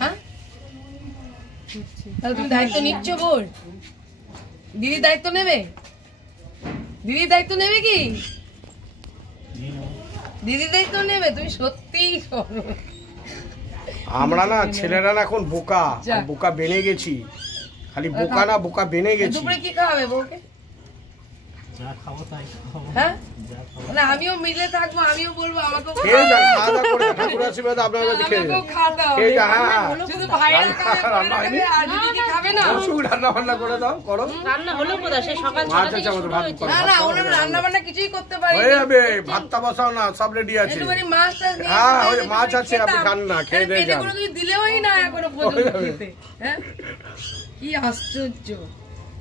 হ্যাঁ তাহলে তুমি দায়িত্ব নিচ্ছ বোর? দিদি দায়িত্ব নেবে? দিদি দায়িত্ব নেবে কি? দিদি দায়িত্ব নেবে? তুমি সত্যিই করো। আমরা না ছেলেরা না এখন বোকা, বোকা বেনে গেছি। খালি বোকা না, বোকা বেনে গেছি। দুপুরে কি খাওয়াবে বউকে? হ্যাঁ না আমিও মিলে থাকবো, আমিও বলবো আমাকেও খেয়ে যান, খাওয়া দাওয়া করে ঠাকুর আশীর্বাদ আপনার কাছে খেয়ে যান। খেয়ে যান, হ্যাঁ শুধু ভাইরা খাবে আর দিদি কি খাবে না? রান্না বান্না করে দাও, করো। রান্না হলো কোথায়? সে সকাল না না ওনারা রান্না বান্না কিছুই করতে পারে হয়ে যাবে, ভাতটা বসাও না, সব রেডি আছে। হ্যাঁ ওই মাছ আছে, আপনি খান না, খেয়ে দিয়ে যান। দিলেওই না এখনো পর্যন্ত খেতে। হ্যাঁ কি আশ্চর্য,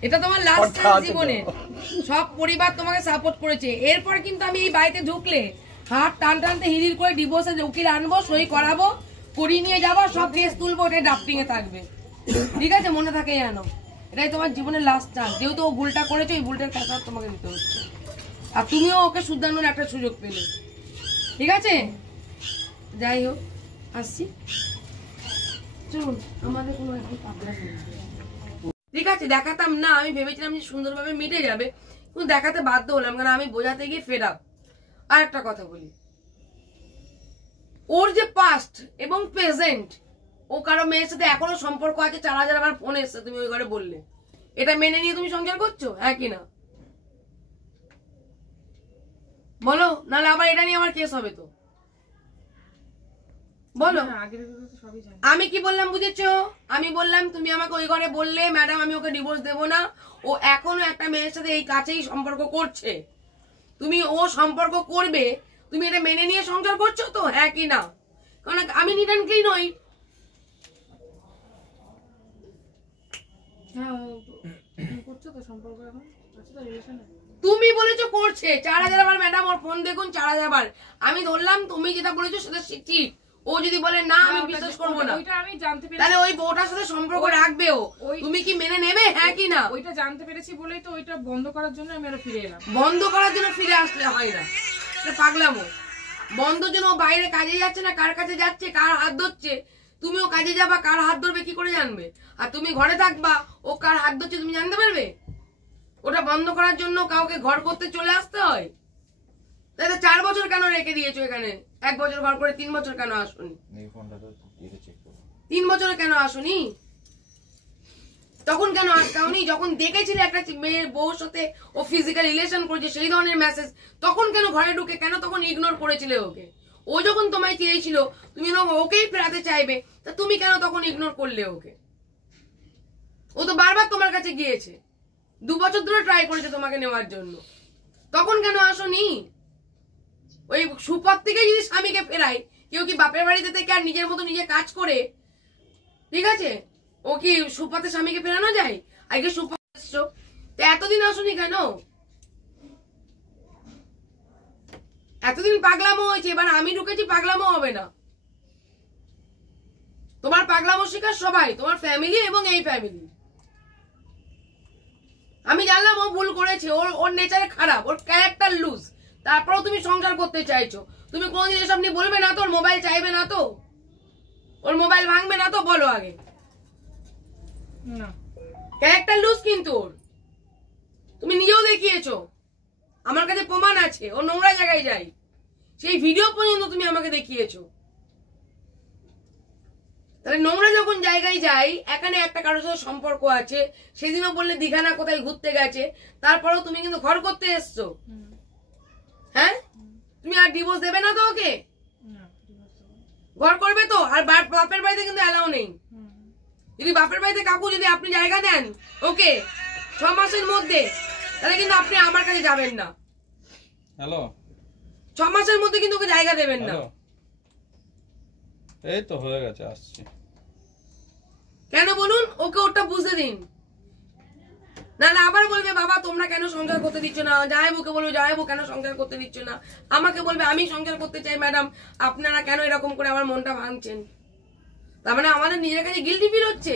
এটা তোমার লাস্ট চান্স জীবনে। সব পরিবার তোমাকে সাপোর্ট করেছে, এরপর কিন্তু আমি এই বাড়িতে ঢুকলে হাত টান টানতে হিড়ির করে ডিভোর্সে উকিল আনবো, সই করাবো, করিয়ে নিয়ে যাবো, সব কেস তুলবো, ওটাই ডাফটিং এ থাকবে। ঠিক আছে, মনে থাকে জানো, এটাই তোমার জীবনের লাস্ট চান্স। যেহেতু ও ভুলটা করেছে, ওই ভুলটার টাকা তোমাকে দিতে হচ্ছে, আর তুমিও ওকে শুধরানোর একটা সুযোগ পেলে। ঠিক আছে, যাই হোক আসছি, চলুন আমাদের কোনো এখন পাবলা নেই। ঠিক আছে, দেখাতাম না, আমি ভেবেছিলাম যে সুন্দরভাবে মিটে যাবে, কিন্তু দেখাতে বাধ্য হলাম, কারণ আমি বোঝাতে গিয়ে ফেড আপ। আর একটা কথা বলি, ওর যে পাস্ট এবং প্রেজেন্ট, ও কারো মেয়ের সাথে এখনো সম্পর্ক আছে, 4000 আবার ফোন এসছে, তুমি ওই ঘরে বললে, এটা মেনে নিয়ে তুমি সংসার করছো? হ্যাঁ কি না বলো, নাহলে আবার এটা নিয়ে আমার কেস হবে তো, বলো। আমি কি বললাম বুঝেছো? আমি বললাম তুমি আমাকে ওই ঘরে বললে ম্যাডাম আমি ওকে ডিভোর্স দেবো না, ও এখনো একটা মেয়ের সাথে এই কাছেই সম্পর্ক করছে, তুমি ও সম্পর্ক করবে, তুমি এটা মেনে নিয়ে সংসার করছো তো? হ্যাঁ কি না? কারণ আমি নিটান কি নই। তুমি বলেছো করছে 4000 বার, ম্যাডাম ওর ফোন দেখুন 4000 বার, আমি ধরলাম তুমি যেটা বলেছো সেটা ঠিক। ও যদি বলে না আমি বিশ্বাস করবো না, তাহলে ওই বউটার সাথে সম্পর্ক রাখবে ও, তুমি কি মেনে নেবে? হ্যাঁ কি না? ওইটা জানতে পেরেছি বলেই তো ওইটা বন্ধ করার জন্য আমি আরো ফিরে এলাম। বন্ধ করার জন্য ফিরে আসলে হয় না, এটা পাগলামো। বন্ধর জন্য ও বাইরে কাজে যাচ্ছে না, কার কাছে যাচ্ছে, কার হাত ধরছে, তুমিও কাজে যাবা, কার হাত ধরবে কি করে জানবে? আর তুমি ঘরে থাকবা, ও কার হাত ধরছে তুমি জানতে পারবে? ওটা বন্ধ করার জন্য কাউকে ঘর করতে চলে আসতে হয়? তাহলে 4 বছর কেন রেখে দিয়েছো এখানে? 1 বছর ঘর করে 3 বছর কেন আসুনি? 3 বছর কেন আসুনি? তখন কেন আসতাওনি? যখন দেখেছিলে একটা মেয়ের বউর সাথে ও ফিজিক্যাল রিলেশন করেছে, সেই ধরনের মেসেজ, তখন কেন ঘরে ঢুকে কেন তখন ইগনোর করেছিলে ওকে? ও যখন তোমায় চেয়েছিল, তুমি ওকেই ফেরাতে চাইবে, তা তুমি কেন তখন ইগনোর করলে ওকে? ও তো বারবার তোমার কাছে গিয়েছে, 2 বছর ধরে ট্রাই করেছে তোমাকে নেওয়ার জন্য, তখন কেন আসোনি? ওই সুপথ থেকে যদি স্বামীকে ফেরাই, কেউ কি বাপের বাড়িতে থেকে আর নিজের মতো নিজে কাজ করে, ঠিক আছে, ও কি সুপথে স্বামীকে ফেরানো যায়? আগে সুপথ এসছো, এতদিন আসোনি কেন? এতদিন পাগলামো হয়েছে, এবার আমি ঢুকেছি, পাগলামো হবে না। তোমার পাগলামো শিকার সবাই, তোমার ফ্যামিলি এবং এই ফ্যামিলি। আমি জানলাম ও ভুল করেছে, ওর নেচারে খারাপ, ওর ক্যারেক্টার লুজ, তারপরেও তুমি সংসার করতে চাইছো। তুমি কোনদিন এসব নিয়ে বলবে না তো? ওর মোবাইল চাইবে না তো? ওর মোবাইল ভাঙবে না তো? বলো আগে। ক্যারেক্টার লুজ কিন্তু ওর, তুমি নিজেও দেখিয়েছো, আমার কাছে প্রমাণ আছে। ও নোংরা জায়গায় যায়, সেই ভিডিও পর্যন্ত তুমি আমাকে দেখিয়েছো। তাহলে নোংরা যখন জায়গায় যাই, এখানে একটা কারোর সাথে সম্পর্ক আছে, সেদিনও বললে দীঘা না কোথায় ঘুরতে গেছে, তারপরেও তুমি কিন্তু ঘর করতে এসছো। হ্যাঁ, তুমি আর ডিভোর্স দেবে না তো ওকে? ঘর করবে তো? আর বাপের বাড়িতে কিন্তু অ্যালাউ নেই। যদি বাপের বাড়িতে কাকু যদি আপনি জায়গা দেন ওকে 6 মাসের মধ্যে, তাহলে কিন্তু আপনি আমার কাছে যাবেন না। হ্যালো, 6 মাসের মধ্যে কিন্তু ওকে জায়গা দেবেন না। এই তো হয়ে গেছে, আসছি। কেন বলুন? ওকে ওটা বুঝতে দিন, নাহলে আবার বলবে বাবা তোমরা কেন সংসার করতে দিচ্ছ না, জামাইবাবুকে বলবে জামাইবাবু কেন সংসার করতে দিচ্ছ না, আমাকে বলবে আমি সংসার করতে চাই ম্যাডাম, আপনারা কেন এরকম করে আমার মনটা ভাঙছেন। তার মানে আমাদের নিজের কাছে গিল্টি ফিল হচ্ছে,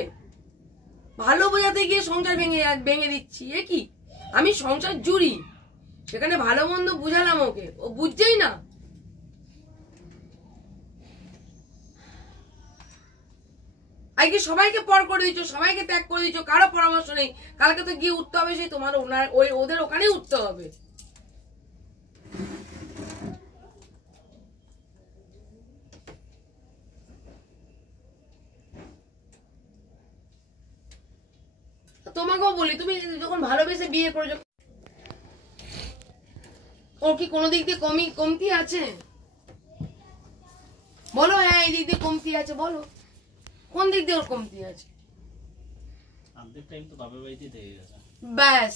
ভালো বোঝাতে গিয়ে সংসার ভেঙে দিচ্ছি। এ কি, আমি সংসার জুড়ি, সেখানে ভালো মন্দ বুঝালাম ওকে, ও বুঝছেই না। আজকে সবাইকে পর করে দিচ্ছ, সবাইকে ত্যাগ করে দিচ্ছ, কারো পরামর্শ নেই। কালকে তো গিয়ে উঠতে হবে সেই তোমার ওদের ওখানেই উঠতে হবে। তোমাকেও বলি, তুমি যখন ভালোবেসে বিয়ে করেছো, ওর কি কোনো দিক দিয়ে কমতি আছে? বলো, হ্যাঁ এই দিক দিয়ে কমতি আছে, বলো কোন দিক দিয়ে ওর কমতি আছে? ব্যাস,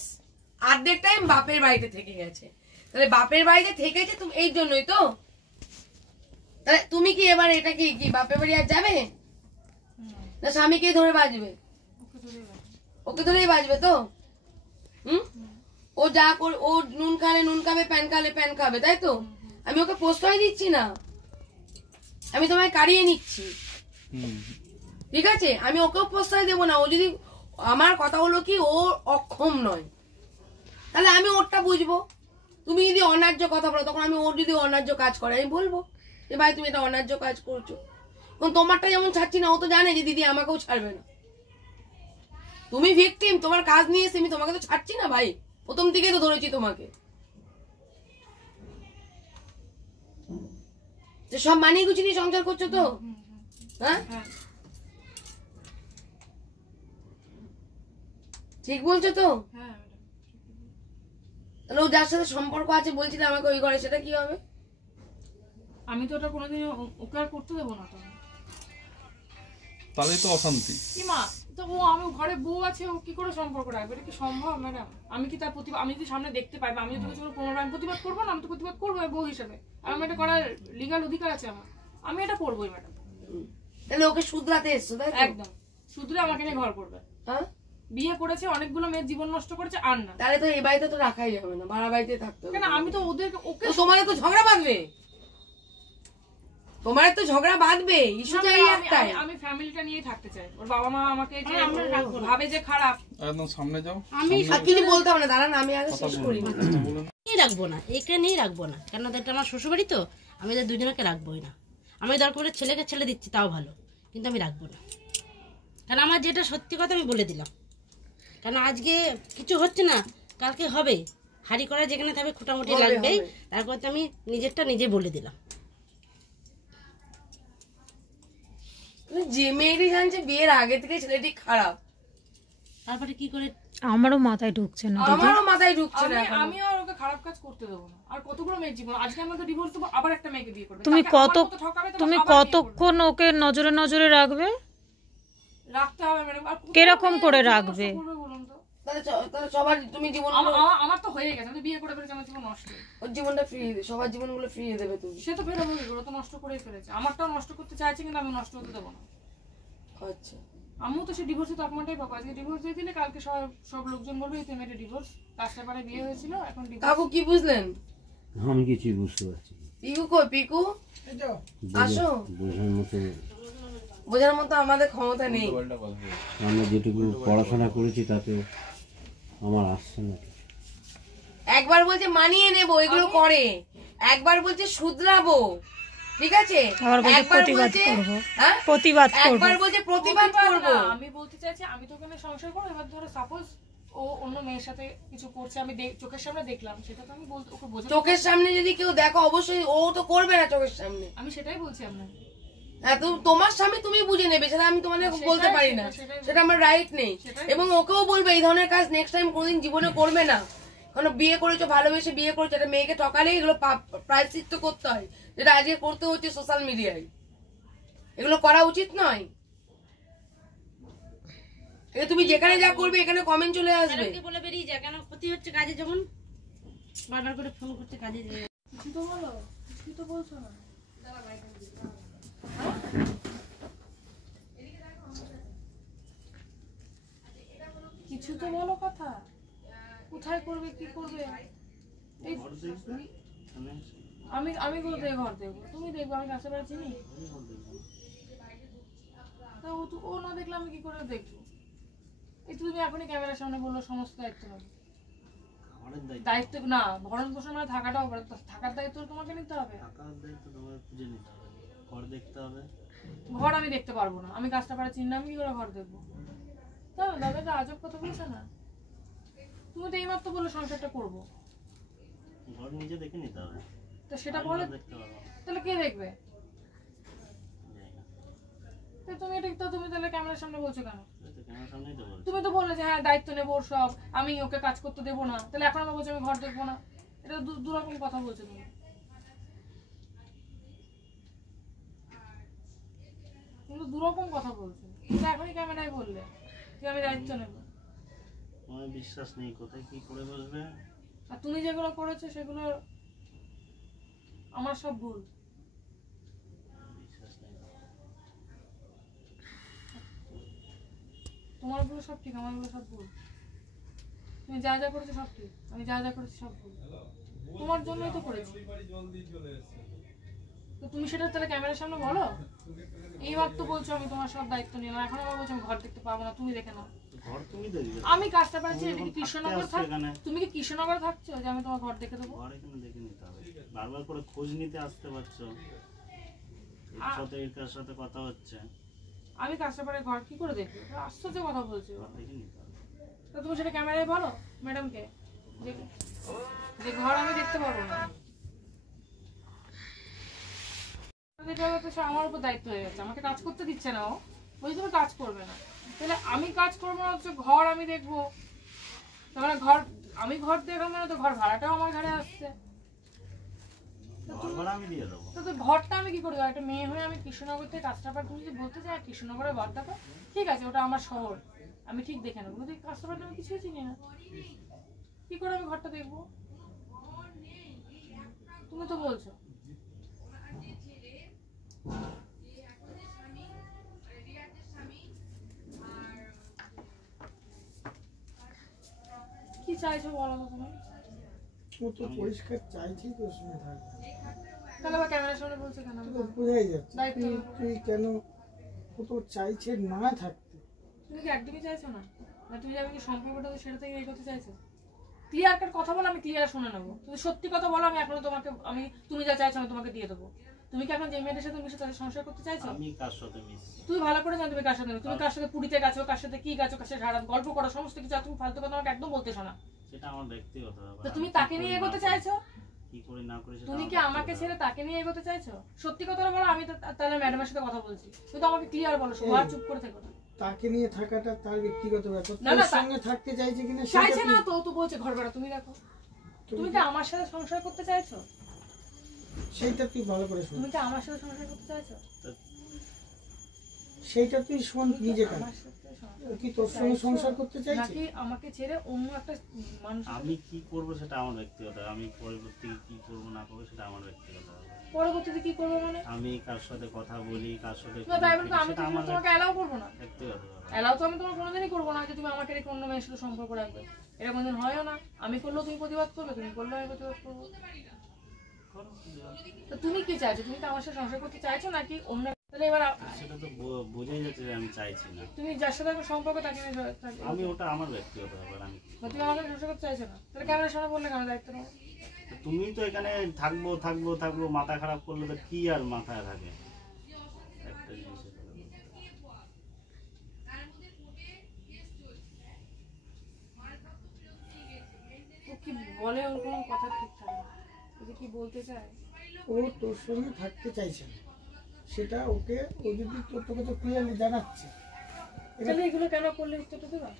অর্ধেক টাইম বাপের বাড়িতে থেকে গেছে। তাহলে বাপের বাড়িতে থেকেছে তুমি এই জন্যই তো। তাহলে তুমি কি এবার এটা কি বাপের বাড়ি আর যাবে না? স্বামীকে ধরে বাজবে? ওকে ধরেই বাজবে তো। ও যা করে, ও নুন খালে নুন খাবে, প্যান খালে প্যান খাবে, তাই তো? আমি ওকে প্রশ্রয় দিচ্ছি না, আমি তোমায় কাড়িয়ে নিচ্ছি, ঠিক আছে? আমি ওকেও প্রশ্রয় দেবো না। ও যদি, আমার কথা হলো কি, ও অক্ষম নয়, তাহলে আমি ওরটা বুঝবো। তুমি যদি অন্যায্য কথা বলো, তখন আমি ওর যদি অন্যায্য কাজ করে আমি বলবো যে ভাই তুমি এটা অন্যায্য কাজ করছো। তোমারটা যেমন ছাড়ছি না, ও তো জানে যে দিদি আমাকেও ছাড়বে না। তুমি ভিকটিম, তোমার কাজ নিয়ে এসে আমি তোমাকে তো ছাড়ছি না ভাই, প্রথম থেকে তো ধরেছি তোমাকে। সব মানিয়ে গুছিয়ে নিয়ে সংসার করছো তো? হ্যাঁ, ঠিক বলছো তো? তাহলে ও যার সাথে সম্পর্ক আছে বলছিলে আমাকে ওই ঘরে, সেটা কি হবে? আমি তো ওটা কোনোদিন ওকে আর করতে দেবো না। তাহলেই তো অশান্তি। মা তো ও, আমি ঘরে বউ আছে, ও কি করে সম্পর্ক রাখবে? এটা কি সম্ভব ম্যাডাম? আমি কি তার প্রতিবাদ, আমি যদি সামনে দেখতে পাই, আমি যদি কিছু প্রমাণ, আমি প্রতিবাদ করবো না? আমি তো প্রতিবাদ করবো বউ হিসেবে, আর আমি এটা করার লিগাল অধিকার আছে আমার, আমি এটা করবোই ম্যাডাম। তাহলে ওকে শুধরাতে এসছো, তাই তো? একদম শুধরে আমাকে নিয়ে ঘর করবে। হ্যাঁ, বিয়ে করেছে, অনেকগুলো মেয়ের জীবন নষ্ট করেছে, আর না। তাহলে তো এই বাড়িতে তো রাখাই যাবে না, ভাড়া বাড়িতে থাকতে হবে। কেন? আমি তো ওদেরকে, ওকে তোমার তো ঝগড়া বাঁধবে, তোমার তো ঝগড়া বাঁধবে। ইস্যুটা এই একটাই, আমি ফ্যামিলিটা নিয়েই থাকতে চাই। ওর বাবা মা আমাকে যে ভাবে যে খারাপ, একদম সামনে যাও। আমি কিছু বলতে হবে না, দাঁড়ান আমি আগে শেষ করি। রাখবো না, একে নিয়ে রাখবো না, কেন এটা আমার শ্বশুরবাড়ি তো, আমি এদের দুজনকে রাখবোই না। আমি দরকার পড়লে ছেলেকে ছেড়ে দিচ্ছি, তাও ভালো, কিন্তু আমি রাখবো না। কারণ আমার যেটা সত্যি কথা আমি বলে দিলাম, কারণ আজকে কিছু হচ্ছে না, কালকে হবে। হাড়ি করা যেখানে থাকবে খুঁটামুটি লাগবেই, তারপর তো আমি নিজেরটা নিজে বলে দিলাম। যে মেয়েটি জানছে বিয়ের আগে থেকে ছেলেটি খারাপ, তারপরে কি করে? আমারও মাথায় ঢুকছে না, আমারও মাথায় ঢুকছে না। আমি আর ওকে খারাপ কাজ করতে দেবো না। আর কতগুলো মেয়ের জীবন, আজকে আমাকে ডিভোর্স দেবো, আবার একটা মেয়েকে বিয়ে করবে। তুমি তুমি কতক্ষণ ওকে নজরে নজরে রাখবে? রাখতে হবে ম্যাডাম। আর কিরকম করে রাখবে? বলুন তো, তাহলে সবার তুমি জীবন, আমার তো হয়ে গেছে, আমি বিয়ে করে ফেলেছি, আমার জীবন নষ্ট। ওর জীবনটা ফিরিয়ে দেবে, সবার জীবনগুলো ফিরিয়ে দেবে তুমি। সে তো ফেরাবো, ওরা তো নষ্ট করেই ফেলেছে। আমারটাও নষ্ট করতে চাইছে, কিন্তু আমি নষ্ট হতে দেবো না। আচ্ছা, আমিও তো সে ডিভোর্সে তকমাটাই পাবো। আজকে ডিভোর্স দিয়ে দিলে কালকে সব লোকজন বলবে এই তো মেয়েটা ডিভোর্স, কাজটা পারে বিয়ে হয়েছিল, এখন ডিভোর্স। কাকু কি বুঝলেন? আমি কিছুই বুঝতে পারছি না। পিকু কই? পিকু আসো। বোঝার মতো আমাদের ক্ষমতা নেই। আমরা যেটুকু পড়াশোনা করেছি তাতে আমার আসছে না। একবার বলছে মানিয়ে নেবো, এগুলো করে, একবার বলছে শুধরাবো, ঠিক আছে, একবার বলছে প্রতিবাদ করবো। আমি বলতে চাইছি, আমি তো ওখানে সংসার করবো। এবার ধরো সাপোজ ও অন্য মেয়ের সাথে কিছু করছে, আমি চোখের সামনে দেখলাম, সেটা তো আমি বলতে, ওকে বোঝাতে। চোখের সামনে যদি কেউ দেখো, অবশ্যই ও তো করবে না চোখের সামনে। আমি সেটাই বলছি আপনাকে। হ্যাঁ, তোমার স্বামী তুমি বুঝে নেবে, সেটা আমি তোমাদের বলতে পারি না, সেটা আমার রাইট নেই। এবং ওকেও বলবে এই ধরনের কাজ নেক্সট টাইম কোনোদিন জীবনে করবে না। কারণ বিয়ে করেছো, ভালোবেসে বিয়ে করেছো, একটা মেয়েকে ঠকালেই এগুলো প্রায়শ্চিত্ত করতে হয়, যেটা আজকে করতে হচ্ছে সোশ্যাল মিডিয়ায়। এগুলো করা উচিত নয়। তুমি যেখানে যা করবে এখানে কমেন্ট চলে আসবে। বলে বেরিয়ে যা, কেন ক্ষতি হচ্ছে কাজে, যখন বারবার করে ফোন করতে কাজে। কিছু তো বলো, কিছু তো বলছো না। কিছু তো বলো কথা, কোথায় করবে, কি করবে? আমি কোথায় ঘর দেখবো? তুমি দেখবো, আমি কাছে বাড়ি চিনি। তা ও না দেখলে আমি কি করে দেখবো? এই তুমি এখনই ক্যামেরার সামনে বললো সমস্ত দায়িত্ব নেবে। দায়িত্ব না, ভরণ পোষণ মানে থাকাটাও, থাকার দায়িত্ব তোমাকে নিতে হবে। থাকার দায়িত্ব তোমাকে খুঁজে নিতে হবে, ঘর দেখতে হবে, ঘর আমি দেখতে পারবো না, আমি কাজটা পাড়া চিনি না, আমি কি করে ঘর দেখবো? তা দাদা একটা আজব কথা বলছে না। তুমি তো এইমাত্র বললো সংসারটা করবো, ঘর নিজে দেখে নিতে হবে, তো সেটা বলে দেখতে পারবো তাহলে কে দেখবে? তো তুমি এটা তো তুমি তাহলে ক্যামেরার সামনে বলছো কেন? ক্যামেরার সামনেই তো বলছি। তুমি তো বললে যে হ্যাঁ দায়িত্ব নেবো ওর সব, আমি ওকে কাজ করতে দেবো না, তাহলে এখন আমার বলছো আমি ঘর দেখবো না। এটা দুরকম কথা বলছো তুমি, কিন্তু দুরকম কথা বলছো। কিন্তু এখনই ক্যামেরায় বললে যে আমি দায়িত্ব নেবো। আমার বিশ্বাস নেই কোথায় কি করে বসবে। আর তুমি যেগুলো করেছো সেগুলো আমার সব ভুল। বিশ্বাস নেই। তোমার গুলো সব ঠিক, আমার গুলো সব ভুল। তুমি যা যা করেছো সব ঠিক, আমি যা যা করেছি সব ভুল। তোমার জন্যই তো করেছি। তো তুমি সেটা তাহলে ক্যামেরার সামনে বলো। এইবার তো বলছো আমি তোমার সব দায়িত্ব নিলাম, এখন আবার বলছো আমি ঘর দেখতে পাবো না, তুমি দেখে নাও। ঘর তুমি দেখবে, আমি কাজটা পাচ্ছি। এটা কি কৃষ্ণনগর থাক? এখানে তুমি কি কৃষ্ণনগর থাকছো যে আমি তোমার ঘর দেখে দেবো? ঘর এখানে দেখে নিতে হবে, বারবার করে খোঁজ নিতে আসতে পারছো, এর সাথে এর কার সাথে কথা হচ্ছে, আমি কাজটা পারে ঘর কি করে দেখবো? আশ্চর্য কথা বলছো। ঘর দেখে নিতে হবে। তো তুমি সেটা ক্যামেরায় বলো ম্যাডামকে যে ঘর আমি দেখতে পারবো না। আমার উপর দায়িত্ব হয়ে গেছে, আমাকে কাজ করতে দিচ্ছে না। ও বলছি তুমি কাজ করবে না, তাহলে আমি কাজ করবো না, হচ্ছে ঘর আমি দেখবো। তাহলে ঘর আমি ঘর দেখবো মানে তো ঘর ভাড়াটাও আমার ঘরে আসছে। ঘর ভাড়া আমি দিয়ে দেবো। তো ঘরটা আমি কি করে দেবো? একটা মেয়ে হয়ে আমি কৃষ্ণনগর থেকে কাজটা পার, তুমি যদি বলতে চাই কৃষ্ণনগরের ঘর দেখো, ঠিক আছে ওটা আমার শহর, আমি ঠিক দেখে নেবো। কিন্তু কাজটা পারটা আমি কিছুই চিনি না, কি করে আমি ঘরটা দেখবো? তুমি তো বলছো কি চাইছো বলো তো তুমি? ও তো পরিষ্কার চাইছি তো শুনে থাকবে, তাহলে আবার ক্যামেরার সামনে বলছো কেন? তো বোঝাই যাচ্ছে দায়িত্ব। তুই কেন, ও তো চাইছে না থাকতে। তুমি কি একদমই চাইছো না? না তুমি যাবে কি সম্পর্কটা তো সেটা থেকে এগোতে চাইছো? ক্লিয়ার কাট কথা বলো, আমি ক্লিয়ার শুনে নেবো। তুমি সত্যি কথা বলো, আমি এখনো তোমাকে তুমি যা চাইছো আমি তোমাকে দিয়ে দেবো। তুমি কি এখন যে মেয়েটার সাথে মিশে তাদের সংসার করতে চাইছো? আমি কার সাথে মিশছি? তুমি ভালো করে জানো তুমি কার সাথে তুমি কার সাথে পুরীতে গেছো, কার সাথে কি গেছো, কার সাথে সারা গল্প করো, সমস্ত কিছু। আর তুমি ফালতু কথা আমাকে একদম বলতে শোনা। সেটা আমার ব্যক্তিগত ব্যাপার। তো তুমি তাকে নিয়ে এগোতে চাইছো? কি করে না করে সেটা তুমি আমার কি আমাকে ব্যক্তিগত ছেড়ে তাকে নিয়ে এগোতে চাইছো? সত্যি কথা বলো, আমি তাহলে ম্যাডামের সাথে কথা বলছি। তুমি তো আমাকে ক্লিয়ার বলো, সব আর চুপ করে থেকো না। তাকে নিয়ে থাকাটা তার ব্যক্তিগত ব্যাপার, না, না, তোর সঙ্গে থাকতে চাইছে কিনা চাইছে সেটা না তো, ও তো বলছে ঘর ভাড়া তুমি দেখো। তুমি কি আমার সাথে সংসার করতে চাইছো? সেইটা তুই ভালো করে শোন, তুমি কি আমার সাথে সংসার করতে চাইছো? সেইটা তুই শোন নিজে কেন, আমার সাথে সংসার ও কি তোর সঙ্গে সংসার করতে চাইছে? নাকি আমাকে ছেড়ে অন্য একটা মানুষ? আমি কি করব সেটা আমার ব্যক্তিগত, আমি পরবর্তী কি করব না করব সেটা আমার ব্যক্তিগত ব্যাপার। পরবর্তীতে কি করবো মানে? আমি কার সাথে কথা বলি, কার সাথে তুমি তাই বলে তো আমি সেটা আমার তোমাকে অ্যালাউ করবো না। ব্যক্তিগত ব্যাপার। অ্যালাউ তো আমি তোমার কোনোদিনই করবো না যে তুমি আমাকে রেখে অন্য মেয়ের সাথে সম্পর্ক রাখবে। এটা কোনোদিন হয়ও না। আমি করলেও তুমি প্রতিবাদ করবে, তুমি করলেও আমি প্রতিবাদ করবো। তো তুমি কি চাইছো? তুমি কি আমার সাথে সংসার করতে চাইছো নাকি অন্য? তাহলে এবার সেটা তো বোঝাই যাচ্ছে যে আমি চাইছি না। তুমি যার সাথে একটা সম্পর্ক তাকে আমি ওটা আমার ব্যক্তিগত ব্যাপার। আমি তুমি আমার সাথে সংসার করতে চাইছো না, তাহলে ক্যামেরার সামনে বললে কেন দায়িত্ব নেবো? তো তুমি তো এখানে থাকবো থাকবো থাকবো মাথা খারাপ করলে তো কি আর মাথায় থাকে একটা জিনিস। ও কি বলে, ওর কোনো কথা ঠিক থাকে না। ও যে কি বলতে চায়, ও তোর সঙ্গে থাকতে চাইছে না, সেটা ওকে, ও যদি তোকে তো ক্লিয়ারলি জানাচ্ছে। তাহলে এগুলো কেন করলে? উত্তরটা দেবা?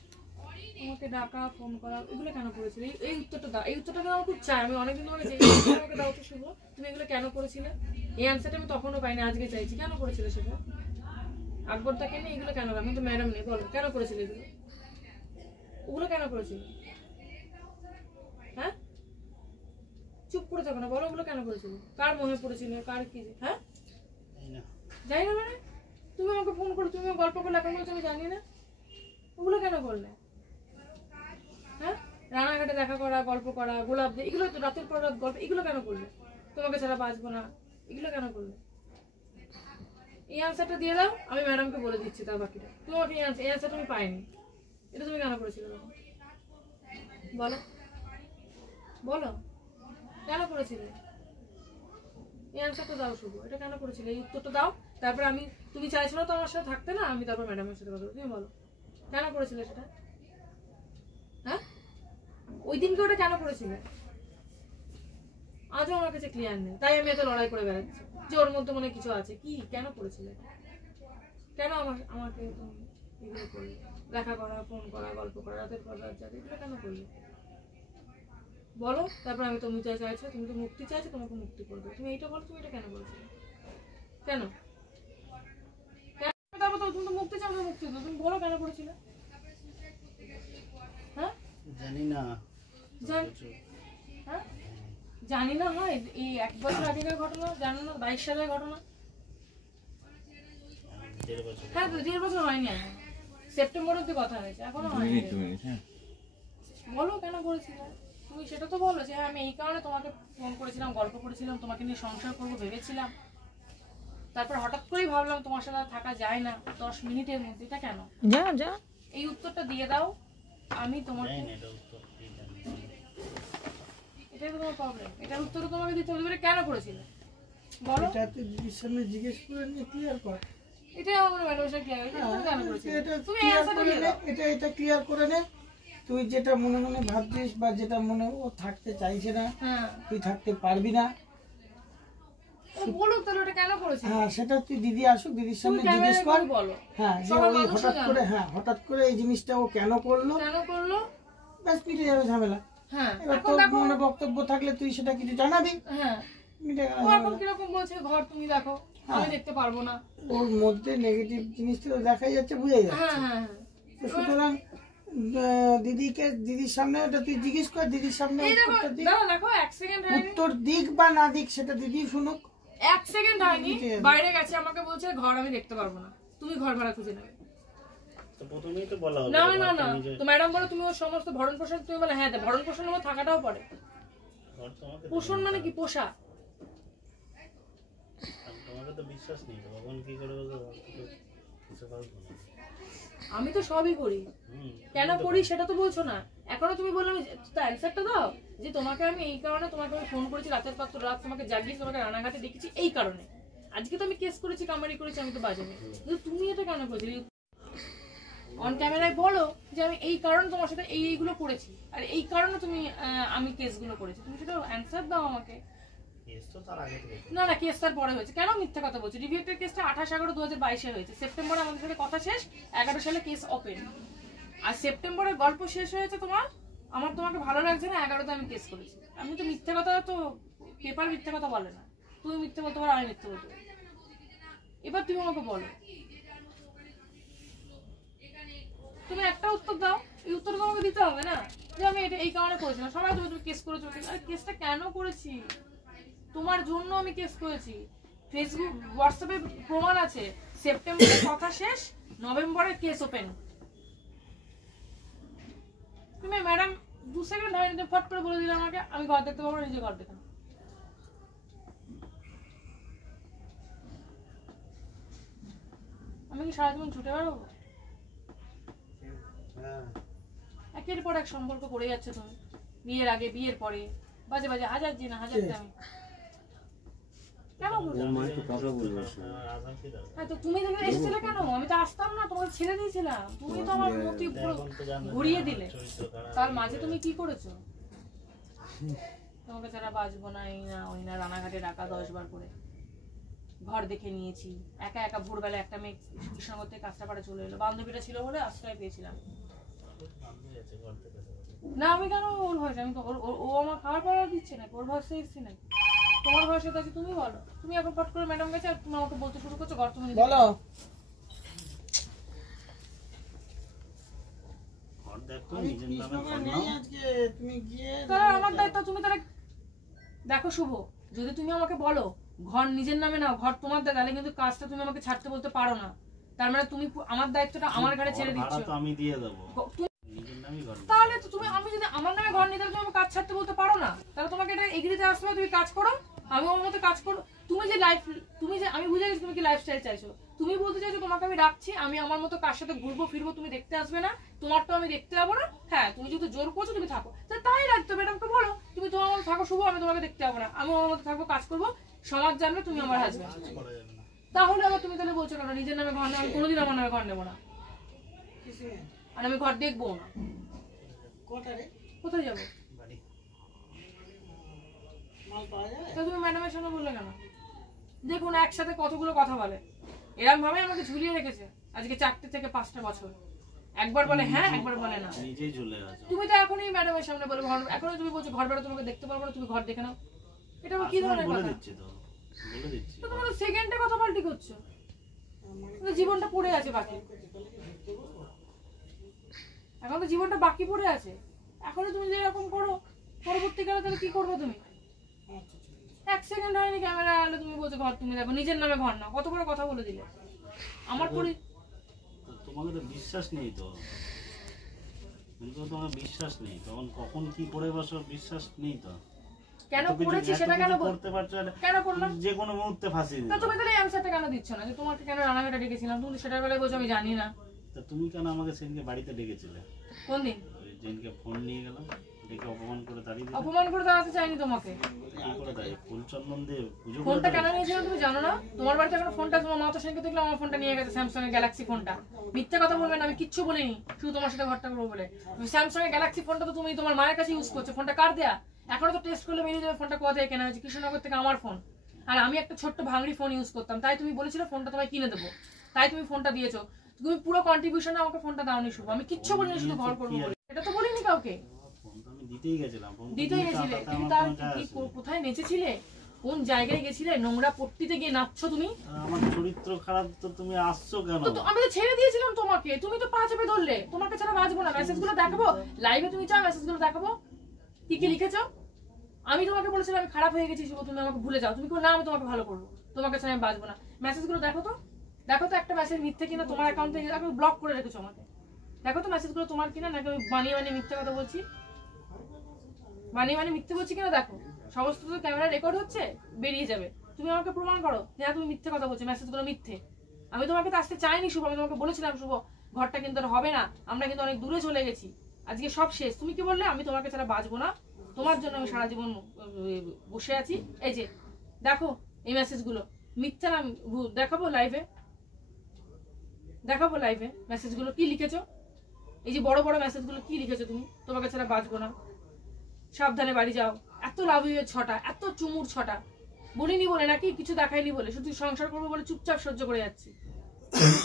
তোমাকে ডাকা, ফোন করা, এগুলো কেন করেছিলে? এই উত্তরটা দাও। এই উত্তরটা আমার খুব চাই। আমি অনেকদিন তোমাকে যে আমাকে দাও তো শুভ, তুমি এগুলো কেন করেছিলে? এই অ্যান্সারটা আমি তখনও পাইনি, আজকে চাইছি। কেন করেছিলে সেটা? আকবরটাকে নিয়ে এগুলো কেন? আমি তো ম্যাডাম নেই, বলো কেন করেছিলে এগুলো? ওগুলো কেন করেছিলে? হ্যাঁ, চুপ করে থাকো না, বলো ওগুলো কেন করেছিলে? কার মনে পড়েছিল? কার কি? হ্যাঁ, জানি না মানে? তুমি আমাকে ফোন করে তুমি গল্প করলে, এখন বলছো আমি জানি না। ওগুলো কেন করলে? হ্যাঁ, রানাঘাটে দেখা করা, গল্প করা, গোলাপ দিয়ে, এগুলো তো রাতের পর রাত গল্প, এগুলো কেন করলে? তোমাকে ছাড়া বাঁচবো না, এগুলো কেন করলে? এই অ্যান্সারটা দিয়ে দাও, আমি ম্যাডামকে বলে দিচ্ছি তার বাকিটা। তোমাকে এই অ্যান্সার তুমি পাইনি, এটা তুমি কেন করেছিলে? বলো বলো কেন করেছিলে? এই অ্যান্সারটা দাও শুধু, এটা কেন করেছিলে? এই উত্তরটা দাও, তারপর আমি, তুমি চাইছো না তো আমার সাথে থাকতে না, আমি তারপর ম্যাডামের সাথে কথা বলি। তুমি বলো কেন করেছিলে সেটা? হ্যাঁ, ওই দিনকে ওটা কেন করেছিলে? আজও আমার কাছে ক্লিয়ার নেই, তাই আমি এত লড়াই করে বেড়াচ্ছি যে ওর মধ্যে মনে কিছু আছে। কি কেন করেছিলে? কেন আমাকে এগুলো করলে? দেখা করা, ফোন করা, গল্প করা, রাতের পর রাত জাগে, এগুলো কেন করলে বলো? তারপর আমি, তুমি যা চাইছো, তুমি তো মুক্তি চাইছো, তোমাকে মুক্তি করবে। তুমি এইটা বলো, তুমি এটা কেন করেছিলে? কেন? তারপর তো তুমি তো মুক্তি চাও, মুক্তি দাও, তুমি বলো কেন করেছিলে? হ্যাঁ, জানি না। হ্যাঁ, জানি না। হয় এই 1 বছর আগেকার ঘটনা, জানো না? 22 সালের ঘটনা। হ্যাঁ, 1.5 বছর হয়নি, এখন সেপ্টেম্বর অব্দি কথা হয়েছে, এখনো হয়নি। বলো কেন করেছিলে? তুমি সেটা তো বলো যে হ্যাঁ আমি এই কারণে তোমাকে ফোন করেছিলাম, গল্প করেছিলাম, তোমাকে নিয়ে সংসার করবো ভেবেছিলাম, তারপর হঠাৎ করেই ভাবলাম তোমার সাথে থাকা যায় না 10 মিনিটের মধ্যে। এটা কেন? যা যা, এই উত্তরটা দিয়ে দাও। আমি তোমাকে, এটাই তো তোমার প্রবলেম, এটার উত্তর তোমাকে দিতে হবে। কেন করেছিলে বলো? এটা তুই দিদির সামনে জিজ্ঞেস করে নিয়ে ক্লিয়ার কর। এটাই আমার ম্যাডামের সাথে ক্লিয়ার। কেন করেছিলে? এটা তুমি ক্লিয়ার অ্যানসারটা করে দিয়ে নে, দাও। এটা ক্লিয়ার করে নে। তুই যেটা মনে মনে ভাবছিস বা যেটা মনে ও থাকতে চাইছে না, হ্যাঁ, তুই থাকতে পারবি না, বলো তাহলে ওটা কেন করেছিলে? হ্যাঁ সেটা তুই দিদি আসুক, দিদির তুমি সামনে জিজ্ঞেস ক্যামেরায় কর। বলো হ্যাঁ, যে সবার ওই মানুষও হঠাৎ জানে। করে, হ্যাঁ হঠাৎ করে এই জিনিসটা ও কেন করলো, কেন করলো? ব্যাস মিটে যাবে ঝামেলা। হ্যাঁ, এবার এখন তোর দেখো। মনে বক্তব্য থাকলে তুই সেটা কিছু জানাবি, হ্যাঁ, মিটে গেল ও এখন ঝামেলা। কিরকম বলছে, ঘর তুমি দেখো, আমি দেখতে পারবো না। ওর মধ্যে নেগেটিভ জিনিসটা তো দেখাই যাচ্ছে, বুঝে যাচ্ছে। হ্যাঁ হ্যাঁ হ্যাঁ, তো সুতরাং দিদির সামনে ওটা তুই জিজ্ঞেস কর, দিদির সামনে এই দেখো, উত্তরটা দিক, দাঁড়াও, দেখো 1 সেকেন্ড হয়নি, উত্তর দিক বা না দিক সেটা দিদি শুনুক। 1 সেকেন্ড হয়নি, বাইরে গেছে, আমাকে বলছে ঘর আমি দেখতে পারবো না, তুমি ঘর ভাড়া খুঁজে নেবে। তো প্রথমেই তো বলা হলো না না না, তো ম্যাডাম বলে তুমি ওর সমস্ত ভরণ পোষণ, তুমি বলে হ্যাঁ ভরণ পোষণ আমার থাকাটাও পড়ে। ঘর তোমাকে পোষণ মানে কি? পোষা। তোমাকে তো বিশ্বাস নেই, তখন কি করে বলতে কিছু পারবো না। আমি তো সবই করি, কেন করি সেটা তো বলছো না এখনো। তুমি বললাম তো অ্যানসারটা দাও যে তোমাকে আমি এই কারণে, তোমাকে আমি ফোন করেছি রাতের পর রাত, তোমাকে জাগিয়েছি, তোমাকে রানাঘাটে দেখেছি এই কারণে। আজকে তো আমি কেস করেছি, কামারি করেছি, আমি তো বাজাবে, কিন্তু তুমি এটা কেন করেছি? অন ক্যামেরায় বলো যে আমি এই কারণে তোমার সাথে এইগুলো করেছি, আর এই কারণে তুমি আমি কেসগুলো করেছি, তুমি সেটা অ্যানসার দাও আমাকে। না না, কেস তার পরে হয়েছে, কেন মিথ্যা কথা বলছো? রিভিউটের কেসটা 28/11/2022 হয়েছে, সেপ্টেম্বরে আমাদের সাথে কথা শেষ, 11 সালে কেস ওপেন, আর সেপ্টেম্বরে গল্প শেষ হয়েছে তোমার, আমার তোমাকে ভালো লাগছে না, 11তে আমি কেস করেছি। আমি তো মিথ্যা কথা, তো পেপার মিথ্যা কথা বলে না, তুমি মিথ্যা বলতে পারো, আমি মিথ্যা বলতে পারি। এবার তুমি আমাকে বলো, তুমি একটা উত্তর দাও, এই উত্তর তোমাকে দিতে হবে না যে আমি এটা এই কারণে করেছিলাম। সবাই তুমি কেস করেছো, আর কেসটা কেন করেছি? তোমার জন্য আমি কেস করেছি, ফেসবুক হোয়াটসঅ্যাপে প্রমাণ আছে, সেপ্টেম্বরে কথা শেষ, নভেম্বরে কেস ওপেন। তুমি ম্যাডাম 2 সেকেন্ড হয়নি, তুমি ফট করে বলে দিলে আমাকে আমি ঘর দেখতে পাবো, নিজে ঘর দেখতাম। আমি কি সারাজীবন ছুটে বেড়াবো? একের পর এক সম্পর্ক করে যাচ্ছে তুমি, বিয়ের আগে বিয়ের পরে, বাজে বাজে হাজার দিন হাজার দাম। কেন হ্যাঁ, তো তুমি দেখে এসেছিলে কেন? আমি তো আসতাম না, তোমাকে ছেড়ে দিয়েছিলাম, তুমি তো আমার মতি ঘুরিয়ে দিলে। তার মাঝে তুমি কি করেছো? তোমাকে ছাড়া বাঁচবো না, এই না ওই না, রানাঘাটে ডাকা 10 বার করে, ঘর দেখে নিয়েছি, একা একা ভোরবেলা একটা মেয়ে কৃষ্ণনগর থেকে কাঁচরাপাড়া চলে এলো, বান্ধবীটা ছিল বলে আশ্রয় পেয়েছিলাম। না আমি কেন ওর ভয়সে, আমি তো ও আমার খাবার পাওয়ার দিচ্ছে না, ওর ভয়সে এসছি না, তোমার ভয়সে আছে। তুমি বলো, তুমি এখন ফট করে ম্যাডাম গেছে, তুমি আমাকে বলতে শুরু করছো ঘর তুমি বলো। আমার দায়িত্ব, তুমি তাহলে দেখো শুভ, যদি তুমি আমাকে বলো ঘর নিজের নামে নাও, ঘর তোমার দায়, তাহলে কিন্তু কাজটা তুমি আমাকে ছাড়তে বলতে পারো না। তার মানে তুমি আমার দায়িত্বটা আমার ঘরে ছেড়ে দিচ্ছ। আমি দিয়ে দেবো, তাহলে তো তুমি, আমি যদি আমার নামে ঘর নিয়ে তাহলে তুমি কাজ ছাড়তে বলতে পারো না। তাহলে তোমাকে এটা এগ্রিতে আসতে হবে, তুমি কাজ করো, আমি আমার মতো কাজ করো। তুমি যে লাইফ, তুমি যে, আমি বুঝে গেছি তুমি কি লাইফস্টাইল চাইছো। তুমি বলতে চাইছো তোমাকে আমি রাখছি, আমি আমার মতো কার সাথে ঘুরবো ফিরবো, তুমি দেখতে আসবে না, তোমারটা আমি দেখতে যাবো না। হ্যাঁ, তুমি যেহেতু জোর করছো তুমি থাকো, তাই রাখতে ম্যাডামকে বলো তুমি তোমার মতো থাকো শুভ, আমি তোমাকে দেখতে যাবো না, আমি আমার মতো থাকবো, কাজ করবো, সমাজ জানবে তুমি আমার হাজবেন্ড। তাহলে আবার তুমি তাহলে বলছো কেন নিজের নামে ঘর নেই? আমি কোনোদিন আমার নামে ঘর নেবো না, আর আমি ঘর দেখবো না। কোথায় যাবো? তো তুমি ম্যাডামের সঙ্গে বললে কেন? দেখুন একসাথে কতগুলো কথা বলে, এরকম ভাবে আমাকে ঝুলিয়ে রেখেছে আজকে 4 থেকে 5টা বছর। একবার বলে হ্যাঁ, একবার বলে না। নিজেই চলে গেছো। তুমি তো এখনই ম্যাডামের সামনে বলে ঘর, এখনই তুমি বলছো ঘর বেড়া তোমাকে দেখতে পারবো না, তুমি ঘর দেখে নাও। এটা কি ধরনের বলে কথা? দিচ্ছি তো, বলে দিচ্ছি। তো তোমরা সেকেন্ডে কথা পাল্টি করছো, জীবনটা পড়ে আছে বাকি, এখন তো জীবনটা বাকি পড়ে আছে। এখনো তুমি যে এরকম করো, পরবর্তীকালে তাহলে কি করবে তুমি? 1 সেকেন্ড হয়নি ক্যামেরা আলো, তুমি বলছো ঘর তুমি দেখো, নিজের নামে ঘর নাও। কত বড় কথা বলে দিলে আমার তোমাকে তো বিশ্বাস নেই তো, তোমার বিশ্বাস নেই, তখন কখন কি করে বসো বিশ্বাস নেই তো। কেন করেছি সেটা কেন করতে পারছো? কেন করলাম? যে কোনো মুহূর্তে ফাঁসি দিতে। তুমি তাহলে অ্যানসারটা কেন দিচ্ছ না যে তোমাকে কেন রানাঘাটে ডেকেছিলাম? তুমি সেটার বেলায় বলছো আমি জানি না। তা তুমি কেন আমাকে সেদিনকে বাড়িতে ডেকেছিলে? কোন দিন? যেদিনকে ফোন নিয়ে গেলাম, ডেকে অপমান করে দাঁড়িয়ে দিলে। অপমান করে দাঁড়াতে চাইনি তোমাকে। কি করে দাঁড়িয়ে ফুল চন্দন দিয়ে পুজো করে? ফোনটা কেন নিয়েছিল তুমি জানো না? তোমার বাড়িতে এখন ফোনটা তোমার মাতা সেনকে দেখলে আমার ফোনটা নিয়ে গেছে, স্যামসাং এর গ্যালাক্সি ফোনটা। মিথ্যা কথা বলবে না, আমি কিচ্ছু বলিনি, শুধু তোমার সাথে ঘরটা করবো বলে। স্যামসাং এর গ্যালাক্সি ফোনটা তো তুমি তোমার মায়ের কাছে ইউজ করছো। ফোনটা কার দেয়া? এখনো তো টেস্ট করলে বেরিয়ে যাবে ফোনটা কোথা থেকে কেনা হয়েছে। কৃষ্ণনগর থেকে আমার ফোন, আর আমি একটা ছোট্ট ভাঙড়ি ফোন ইউজ করতাম, তাই তুমি বলেছিলে ফোনটা তোমায় কিনে দেবো, তাই তুমি ফোনটা দিয়েছো। তুমি পুরো কন্ট্রিবিউশনে আমাকে ফোনটা দাওনি শুভ, আমি কিচ্ছু বলিনি, শুধু ঘর করবো বলে। এটা তো বলিনি কাউকে। আমি দিতেই গেছিলাম। দিতেই গেছিলে, তুমি তার কোথায় নেচেছিলে? কোন জায়গায় গেছিলে? নোংরা পট্টিতে গিয়ে নাচছো তুমি। আমার চরিত্র খারাপ তো তুমি আসছো কেন? তো আমি তো ছেড়ে দিয়েছিলাম তোমাকে, তুমি তো পা চেপে ধরলে। তোমাকে ছাড়া বাঁচবো না। মেসেজগুলো দেখাবো লাইভে, তুমি চাও মেসেজগুলো দেখাবো কি কি লিখেছো? আমি তোমাকে বলেছিলাম আমি খারাপ হয়ে গেছি, তুমি আমাকে ভুলে যাও। তুমি না আমি তোমাকে ভালো করবো, তোমাকে ছাড়া আমি বাঁচবো না। মেসেজগুলো দেখো তো, দেখো তো একটা মেসেজ মিথ্যে কিনা তোমার অ্যাকাউন্ট থেকে। আমি ব্লক করে রেখেছো আমাকে, দেখো তো মেসেজগুলো তোমার কিনা, নাকি আমি বানিয়ে বানিয়ে মিথ্যে কথা বলছি, বানিয়ে বানিয়ে মিথ্যে বলছি কিনা দেখো। সমস্ত তো ক্যামেরা রেকর্ড হচ্ছে, বেরিয়ে যাবে। তুমি আমাকে প্রমাণ করো যে তুমি মিথ্যে কথা বলছো, মেসেজগুলো মিথ্যে। আমি তোমাকে তো আসতে চাইনি শুভ, আমি তোমাকে বলেছিলাম শুভ ঘরটা কিন্তু আর হবে না, আমরা কিন্তু অনেক দূরে চলে গেছি, আজকে সব শেষ। তুমি কি বললে? আমি তোমাকে ছাড়া বাঁচবো না, তোমার জন্য আমি সারা জীবন বসে আছি। এই যে দেখো এই মেসেজগুলো মিথ্যা না, দেখাবো লাইভে, দেখাবো লাইভে মেসেজগুলো কি লিখেছো। এই যে বড় বড় মেসেজগুলো কি লিখেছো তুমি, তোমাকে ছাড়া বাঁচবো না, সাবধানে বাড়ি যাও, এত লাভ ইউর ছটা, এত চুমুর ছটা। বলিনি বলে নাকি, কিছু দেখাইনি বলে, শুধু সংসার করবো বলে চুপচাপ সহ্য করে যাচ্ছি,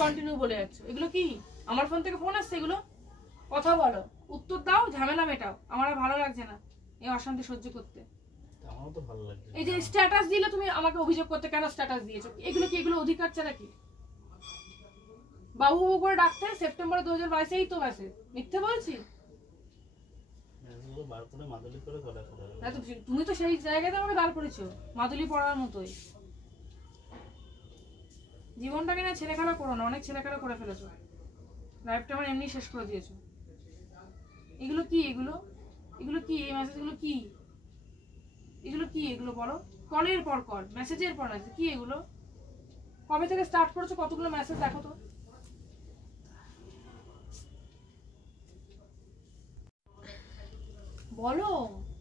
কন্টিনিউ বলে যাচ্ছ। এগুলো কি আমার ফোন থেকে ফোন আসছে? এগুলো কথা বলো, উত্তর দাও, ঝামেলা মেটাও। আমার আর ভালো লাগছে না এই অশান্তি সহ্য করতে। আমারও তো ভালো লাগছে। এই যে স্ট্যাটাস দিলে তুমি আমাকে অভিযোগ করতে, কেন স্ট্যাটাস দিয়েছো? এগুলো কি, এগুলো অধিকার ছাড়া কি? বাবু বাবু করে ডাকতে সেপ্টেম্বর 2022-এই তো মেসেজ, মিথ্যে বলছি? তুমি তো সেই জায়গাতে আমাকে দাঁড় করেছো, মাদুলি পড়ার মতোই। জীবনটাকে না ছেলেখেলা করো না, অনেক ছেলেখেলা করে ফেলেছো, লাইফটা আমার এমনি শেষ করে দিয়েছো। এগুলো কি? এগুলো এগুলো কি? এই মেসেজগুলো কি? এগুলো কি? এগুলো বলো। কলের পর কল, মেসেজের পর মেসেজ, কি এগুলো? কবে থেকে স্টার্ট করেছো? কতগুলো মেসেজ দেখো তো। বলো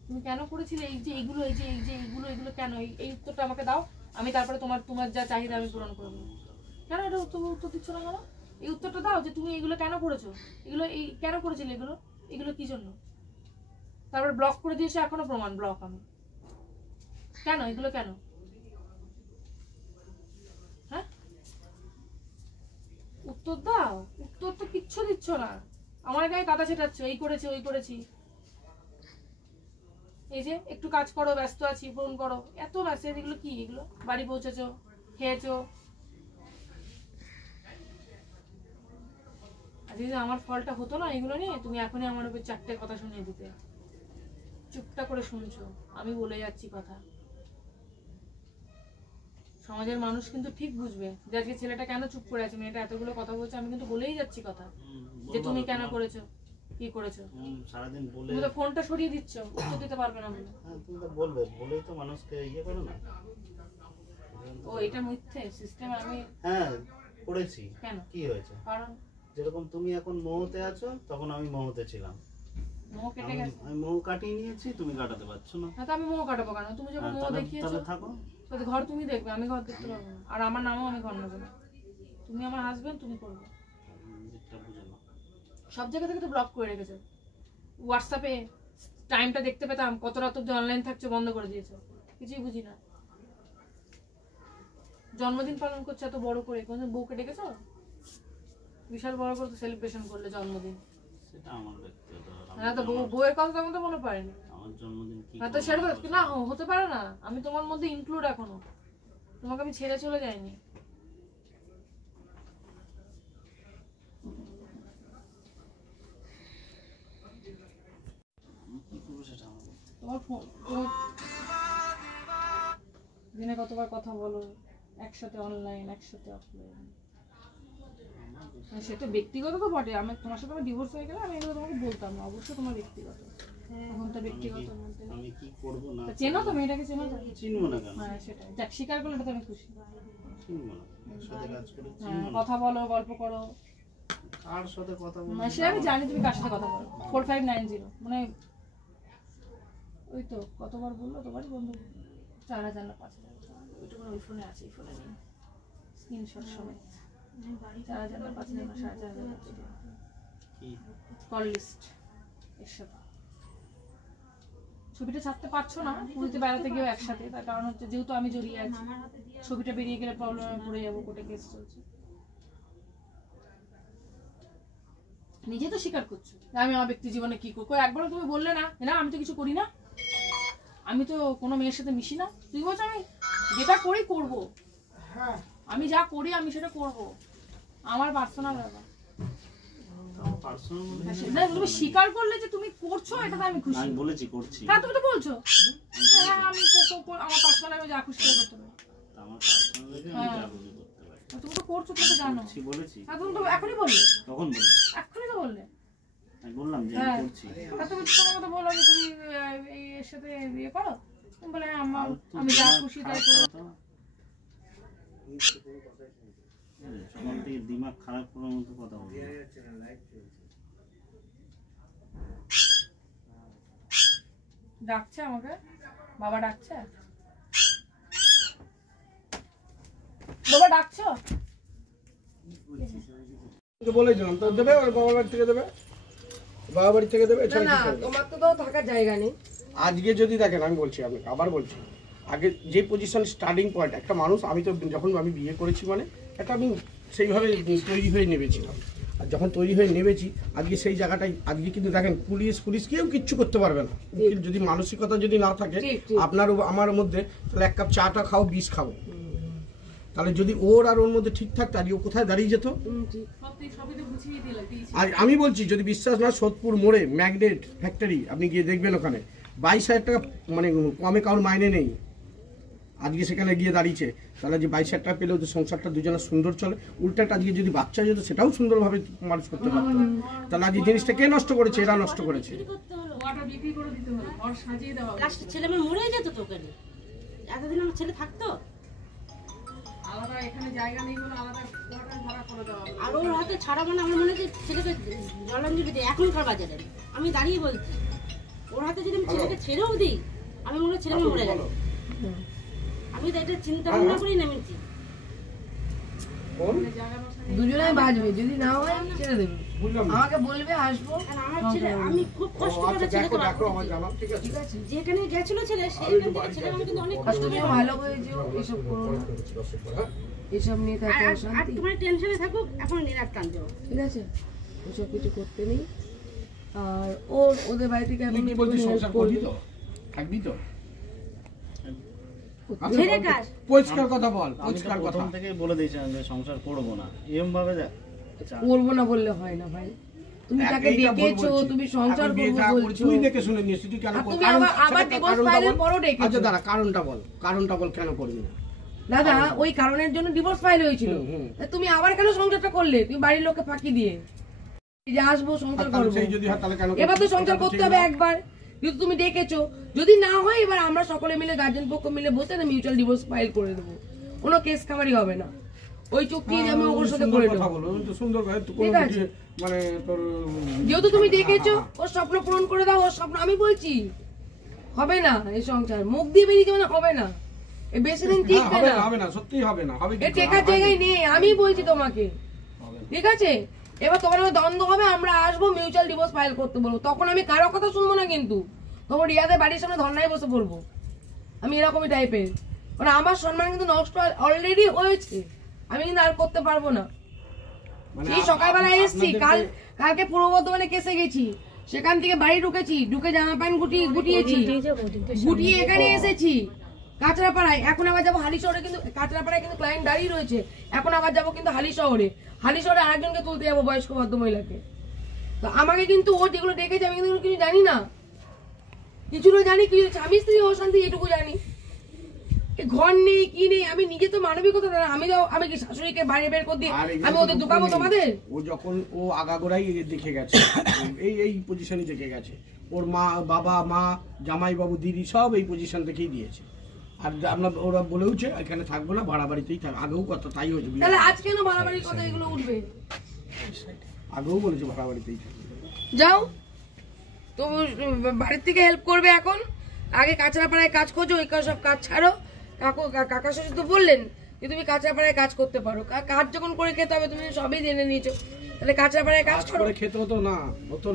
তুমি কেন করেছিলে এই যে এইগুলো, এই যে এই যে এইগুলো, এগুলো কেন? এই উত্তরটা আমাকে দাও, আমি তারপরে তোমার তোমার যা চাহিদা আমি পূরণ করবো। কেন এটা উত্তর দিচ্ছ না কেন? এই উত্তরটা দাও যে তুমি এগুলো কেন করেছো, এগুলো এই কেন করেছিলে, এগুলো এগুলো কি জন্য? তারপর ব্লক করে দিয়েছো, এখনো প্রমাণ ব্লক। আমি কেন এগুলো কেন? হ্যাঁ উত্তর দাও। উত্তর তো কিচ্ছু দিচ্ছ না, আমার গায়ে কাদা ছেটাচ্ছ, এই করেছি ওই করেছি। এই যে একটু কাজ করো, ব্যস্ত আছি, ফোন করো, এত মেসেজ। এগুলো কি? এগুলো বাড়ি পৌঁছেছো, খেয়েছো। আর যদি আমার ফলটা হতো না এগুলো নিয়ে, তুমি এখনই আমার উপর 4টে কথা শুনিয়ে দিতে। চুপটা করে শুনছো, আমি বলে যাচ্ছি কথা। সমাজের মানুষ কিন্তু ঠিক বুঝবে যে আজকে ছেলেটা কেন চুপ করে আছে, মেয়েটা এতগুলো কথা বলছে, আমি কিন্তু বলেই যাচ্ছি কথা যে তুমি কেন করেছো, কি করেছো। সারাদিন বলে তুমি তো ফোনটা সরিয়ে দিচ্ছ, উত্তর দিতে পারবে না বলে। হ্যাঁ তুমি তো বলবে, বলেই তো মানুষকে ইয়ে করো না। ও এটা মিথ্যে সিস্টেম আমি হ্যাঁ করেছি। কেন? কি হয়েছে? কারণ যেরকম তুমি এখন মোহতে আছো, তখন আমি মোহতে ছিলাম। মোহ কেটে গেছে। আমি মোহ কাটিয়ে নিয়েছি, তুমি কাটাতে পারছো না। না তো আমি মোহ কাটাবো কেন? তুমি যখন মোহ দেখিয়েছো। তাহলে থাকো, তো ঘর তুমি দেখবে, আমি ঘর দেখতে পারবো না, আর আমার নামও আমি ঘর নেবো না। তুমি আমার হাজবেন্ড, তুমি করবে। সব জায়গা থেকে তো ব্লক করে রেখেছে। হোয়াটসঅ্যাপে টাইমটা দেখতে পেতাম, কত রাত অব্দি অনলাইন থাকছে, বন্ধ করে দিয়েছে। কিছুই বুঝি না। জন্মদিন পালন করছে এত বড় করে, কোনদিন বউকে ডেকেছো? বিশাল বড় করে তো সেলিব্রেশন করলে জন্মদিন। সেটা আমার ব্যক্তিগত ব্যাপার। হ্যাঁ, তো বউয়ের কথা তেমন তো মনে পড়েনি। আমার জন্মদিন কি হ্যাঁ, তো সেটা না হতে পারে না। আমি তোমার মধ্যে ইনক্লুড এখনো, তোমাকে আমি ছেড়ে চলে যাইনি। তোমার দিনে কতবার কথা বলো, একসাথে অনলাইন, একসাথে অফলাইন। সেটা ব্যক্তিগত তো বটে। আমি তোমার সাথে আমার ডিভোর্স হয়ে গেলে আমি এগুলো তোমাকে বলতাম না, অবশ্যই তোমার ব্যক্তিগত। এখন তো ব্যক্তিগত মধ্যে আমি কি করব না চেনো তো, মেয়েটাকে চেনো তো? চিনবো না কেন? হ্যাঁ, সেটাই। যাক, স্বীকার করলে তো আমি খুশি। চিনবো না, সাথে কাজ করে হ্যাঁ, চিনবো না। কথা বলো, গল্প করো। কার সাথে কথা বলবো? সেটা আমি জানি তুমি কার সাথে কথা বলো। 4590 মানে ওই তো কতবার বললো তোমারই বন্ধু, 4000 না 5000, ওইটুকু ওই ফোনে আছে, এই ফোনে নেই, স্ক্রিনশট সমেত। 4000 না 5000 না 4500 আছে কি কল লিস্ট এর সাথে। ছবিটা ছাড়তে পারছো না, পুরীতে বেড়াতে গিয়েও একসাথে। তার কারণ হচ্ছে যেহেতু আমি জড়িয়ে আছি, ছবিটা বেরিয়ে গেলে প্রবলেমে পড়ে যাবো, কোর্টে কেস চলছে। নিজে তো স্বীকার করছো আমি আমার ব্যক্তি জীবনে কি করবো। একবারও তুমি বললে না না আমি তো কিছু করি না, আমি তো কোনো মেয়ের সাথে মিশি না। তুই বলছো আমি যেটা করি করবো, আমি যা করি আমি সেটা করবো, আমার পার্সোনাল ব্যাপার। তুমি স্বীকার করলে যে তুমি করছো, এটাতে আমি খুশি। আমি বলেছি করছি। হ্যাঁ, তুমি তো বলছো হ্যাঁ আমি আমার পার্সোনাল আমি যা খুশি করতে পারি। আমার পার্সোনাল লাইফে আমি যা খুশি করতে পারি। তুমি তো করছো, তুমি তো জানো। বলেছি। হ্যাঁ, তুমি তো এখনই বললে। তখন বললাম, এখনই তো বললে। আমি বললাম যে আমি করছি। তুমি তোমার মতো বললো যে তুমি এই এর সাথে বিয়ে করো, তুমি বলে আমি যা খুশি তাই করবো। সকাল থেকে দিমাগ খারাপ করার মতো কথা বলবো। ডাকছে আমাকে, বাবা ডাকছে, বাবা ডাকছো? বলে দিলাম তো দেবে, ওর বাবা বাড়ি থেকে দেবে, বাবা বাড়ি থেকে দেবে। না, তোমার তো তাও থাকার জায়গা নেই। আজকে যদি দেখেন, আমি বলছি, আমি আবার বলছি, আগে যে পজিশন স্টার্টিং পয়েন্ট একটা মানুষ, আমি তো যখন আমি বিয়ে করেছি মানে একটা আমি সেইভাবে তৈরি হয়ে নেমেছিলাম। আর যখন তৈরি হয়ে নেমেছি আজকে সেই জায়গাটাই, আজকে কিন্তু দেখেন পুলিশ কেউ কিচ্ছু করতে পারবে না। যদি মানসিকতা যদি না থাকে আপনার আমার মধ্যে, তাহলে এক কাপ চাটা খাও, বিষ খাবো। তাহলে যদি ওর আর ওর মধ্যে ঠিক থাকতো, আজকে ও কোথায় দাঁড়িয়ে যেত? আর আমি বলছি, যদি বিশ্বাস না, সোদপুর মোড়ে ম্যাগনেট ফ্যাক্টরি আপনি গিয়ে দেখবেন, ওখানে 22,000 টাকা মানে কমে কারোর মাইনে নেই। আজকে সেখানে গিয়ে দাঁড়িয়েছে, তাহলে যে 22,000 টাকা পেলেও যে সংসারটা দুজনের সুন্দর চলে। উল্টাটা আজকে যদি বাচ্চা যেত, সেটাও সুন্দরভাবে মানুষ করতে পারতো। তাহলে আজকে জিনিসটা কে নষ্ট করেছে? এরা নষ্ট করেছে। ছেলে আমার মরে যেত তো, কেন এতদিন আমার ছেলে থাকতো? আর ওর হাতে ছাড়া মানে আমার মনে হচ্ছে ছেলেকে জলাঞ্জলি দিই। এখনই খাবার বাজারে আমি দাঁড়িয়ে বলছি, ওর হাতে যদি আমি ছেলেকে ছেড়েও দিই, আমি মনে হয় ছেলে মরে যাবে। আমি তো এটা চিন্তা ভাবনা করেই নেমেছি। দুজনেই বাজবে, যদি না হয় ছেড়ে দেবে, আমাকে বলবে, আসবো। আমার ছেলে, আমি খুব কষ্ট করে ছেলেকে ঠিক আছে, যেখানে গেছিল ছেলে সেইখান থেকে ছেলে আমি কিন্তু অনেক কষ্ট। তুমিও ভালো হয়েছো, এসব করো না, এসব নিয়ে থাকো আর শান্তি, তোমার টেনশনে থাকুক, এখন নিরাত কান দেবো, ঠিক আছে? ওসব কিছু করতে নেই। আর ওদের বাড়ি থেকে তুই কি বলছিস, সংসার করবি তো? থাকবি তো? ছেড়ে কাজ পরিষ্কার কথা বল, আমি তো পরিষ্কার কথা। প্রথম থেকেই বলে দিয়েছিলাম যে সংসার করবো না, এরকম ভাবে করবো না বললে হয় না ভাই। তুমি তাকে ডেকেছো, তুমি সংসার করবো বলছো, তুই দেখে শুনে নিয়েছিস, তুই কেন করবি? তুমি আবার ডিভোর্স ফাইলের পরও ডেকেছো। আচ্ছা দাঁড়া, কারণটা বল কেন করবি না? দাদা, ওই কারণের জন্য ডিভোর্স ফাইল হয়েছিল। তুমি আবার কেন সংসারটা করলে? তুমি বাড়ির লোককে ফাঁকি দিয়ে যে আসবো সংসার করবো। এবার তো সংসার করতে হবে একবার, যদি তুমি ডেকেছো। যদি না হয়, এবার আমরা সকলে মিলে, গার্জেন পক্ষ মিলে বসে মিউচুয়াল ডিভোর্স ফাইল করে দেবো, কোনো কেস খামারি হবে না। ওই চুক্তি আমি ওর সাথে করে দেবো, ঠিক আছে? মানে তোর যেহেতু তুমি ডেকেছো, ওর স্বপ্ন পূরণ করে দাও, ওর স্বপ্ন। আমি বলছি হবে না এই সংসার, মুখ দিয়ে বেরিয়ে যাবে না, হবে না। এ বেশি দিন টিকবে হবে না, না, হবে না, সত্যিই হবে না, হবে কি এ করে? টেকার জায়গায় নেই, আমি বলছি তোমাকে, ঠিক আছে? এবার তোমার দ্বন্দ্ব হবে, আমরা আসবো মিউচুয়াল ডিভোর্স ফাইল করতে বলবো, তখন আমি কারো কথা শুনবো না, কিন্তু তখন রিয়াদের বাড়ির সামনে ধর্নায় বসে পড়বো। আমি এরকমই টাইপের, মানে আমার সম্মান কিন্তু নষ্ট অলরেডি হয়েছে, আমি কিন্তু আর করতে পারবো না। মানে সেই সকালবেলা এসেছি, কালকে পূর্ব বর্ধমানে কেসে গেছি, সেখান থেকে বাড়ি ঢুকেছি, ঢুকে জামা প্যান্ট গুটিয়েছি, গুটিয়ে এখানে এসেছি কাঁচরাপাড়ায়। এখন আবার যাবো হালি শহরে, কিন্তু কাঁচরাপাড়ায় কিন্তু ক্লায়েন্ট দাঁড়িয়ে রয়েছে, এখন আবার যাবো কিন্তু হালি শহরে আরেকজনকে তুলতে যাবো, বয়স্ক ভদ্রমহিলাকে। তো আমাকে কিন্তু ও যেগুলো ডেকেছে আমি কিন্তু কিছু জানি না, কিছুটা জানি, কিছু স্বামী স্ত্রী অশান্তি এটুকু জানি। ঘর নেই কি নেই, আমি নিজে তো মানবিকতা না, আমি কি শাশুড়িকে বাইরে বের করে দিই, আমি ওদের দোকাবো তোমাদের? ও যখন ও আগাগোড়াই দেখে গেছে, এই পজিশনই দেখে গেছে, ওর মা বাবা মা জামাই বাবু দিদি সব এই পজিশন থেকেই দিয়েছে। আর আমরা ওরা বলেওছে এখানে থাকবো না, ভাড়া বাড়িতেই থাকবে, আগেও কথা তাই হয়েছে, তাহলে আজ কেন ভাড়া বাড়ির কথা এগুলো উঠবে? আগেও বলেছে ভাড়া বাড়িতেই থাকবে। যাও তো বাড়ির থেকে হেল্প করবে, এখন আগে কাঁচরাপাড়ায় কাজ করছো, ওই সব কাজ ছাড়ো। কাকা শ্বশুর তো বললেন যে তুমি কাঁচরাপাড়ায় কাজ করতে পারো, কাজ যখন করে খেতে হবে, তুমি সবই জেনে নিয়েছো, তাহলে কাঁচরাপাড়ায় কাজ করো। খেতে হতো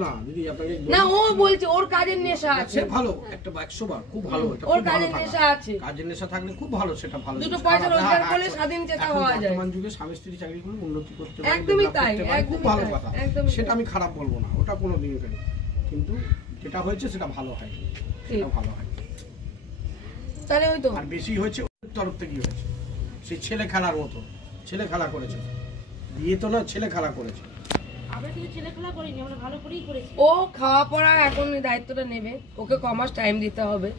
না দিদি, আপনাকে না, ও বলছে ওর কাজের নেশা আছে, ভালো একটা 100 বার খুব ভালো, এটা ওর কাজের নেশা আছে, কাজের নেশা থাকলে খুব ভালো, সেটা ভালো, দুটো পয়সা রোজগার করলে স্বাধীন চেতা হওয়া যায়। বর্তমান যুগে স্বামী স্ত্রী চাকরিগুলো উন্নতি করতে পারে, একদমই তাই, খুব ভালো কথা, একদমই সেটা আমি খারাপ বলবো না, ওটা কোনো দিন নেই, কিন্তু যেটা হয়েছে সেটা ভালো হয়, সেটা ভালো হয়। তাহলে ওই তো আর বেশি হয়েছে ওর তরফ থেকে হয়েছে, সে ছেলে খেলার মতো ছেলে খেলা করেছে, বিয়ে তো না, ছেলে খেলা করেছে। আমরা কিন্তু ছেলে খেলা করিনি, আমরা ভালো করেই করেছি। ও খাওয়া পড়া এখন দায়িত্বটা নেবে, ওকে কমাস টাইম দিতে হবে।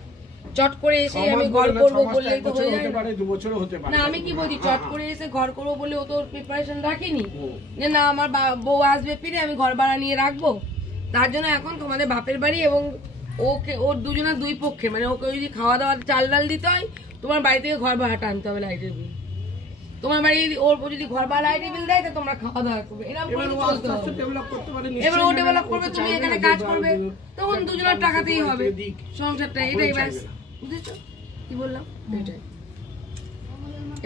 চট করে এসে আমি ঘর করবো বললেই তো হয়ে যায় না। 2 বছরও হতে পারে না, আমি কি বলছি, চট করে এসে ঘর করবো বলে ও তো প্রিপারেশন রাখিনি যে না আমার বউ আসবে ফিরে, আমি ঘর ভাড়া নিয়ে রাখবো। তার জন্য এখন তোমাদের বাপের বাড়ি এবং ওর দুজনের দুই পক্ষে, মানে ওকে যদি খাওয়া দাওয়া চাল ডাল দিতে হয়, তোমার বাড়ি থেকে ঘর ভাড়াটা আনতে হবে, লাইটের বিল তোমার বাড়ি, ওর যদি ঘর ভাড়া লাইটের বিল দেয়, তোমরা খাওয়া দাওয়া করবে, এরকম করে চলতে হবে। এবার ও ডেভেলপ করবে, তুমি এখানে কাজ করবে, তখন দুজনের টাকাতেই হবে সংসারটা, এটাই ব্যাস। বুঝেছো কি বললাম? এটাই।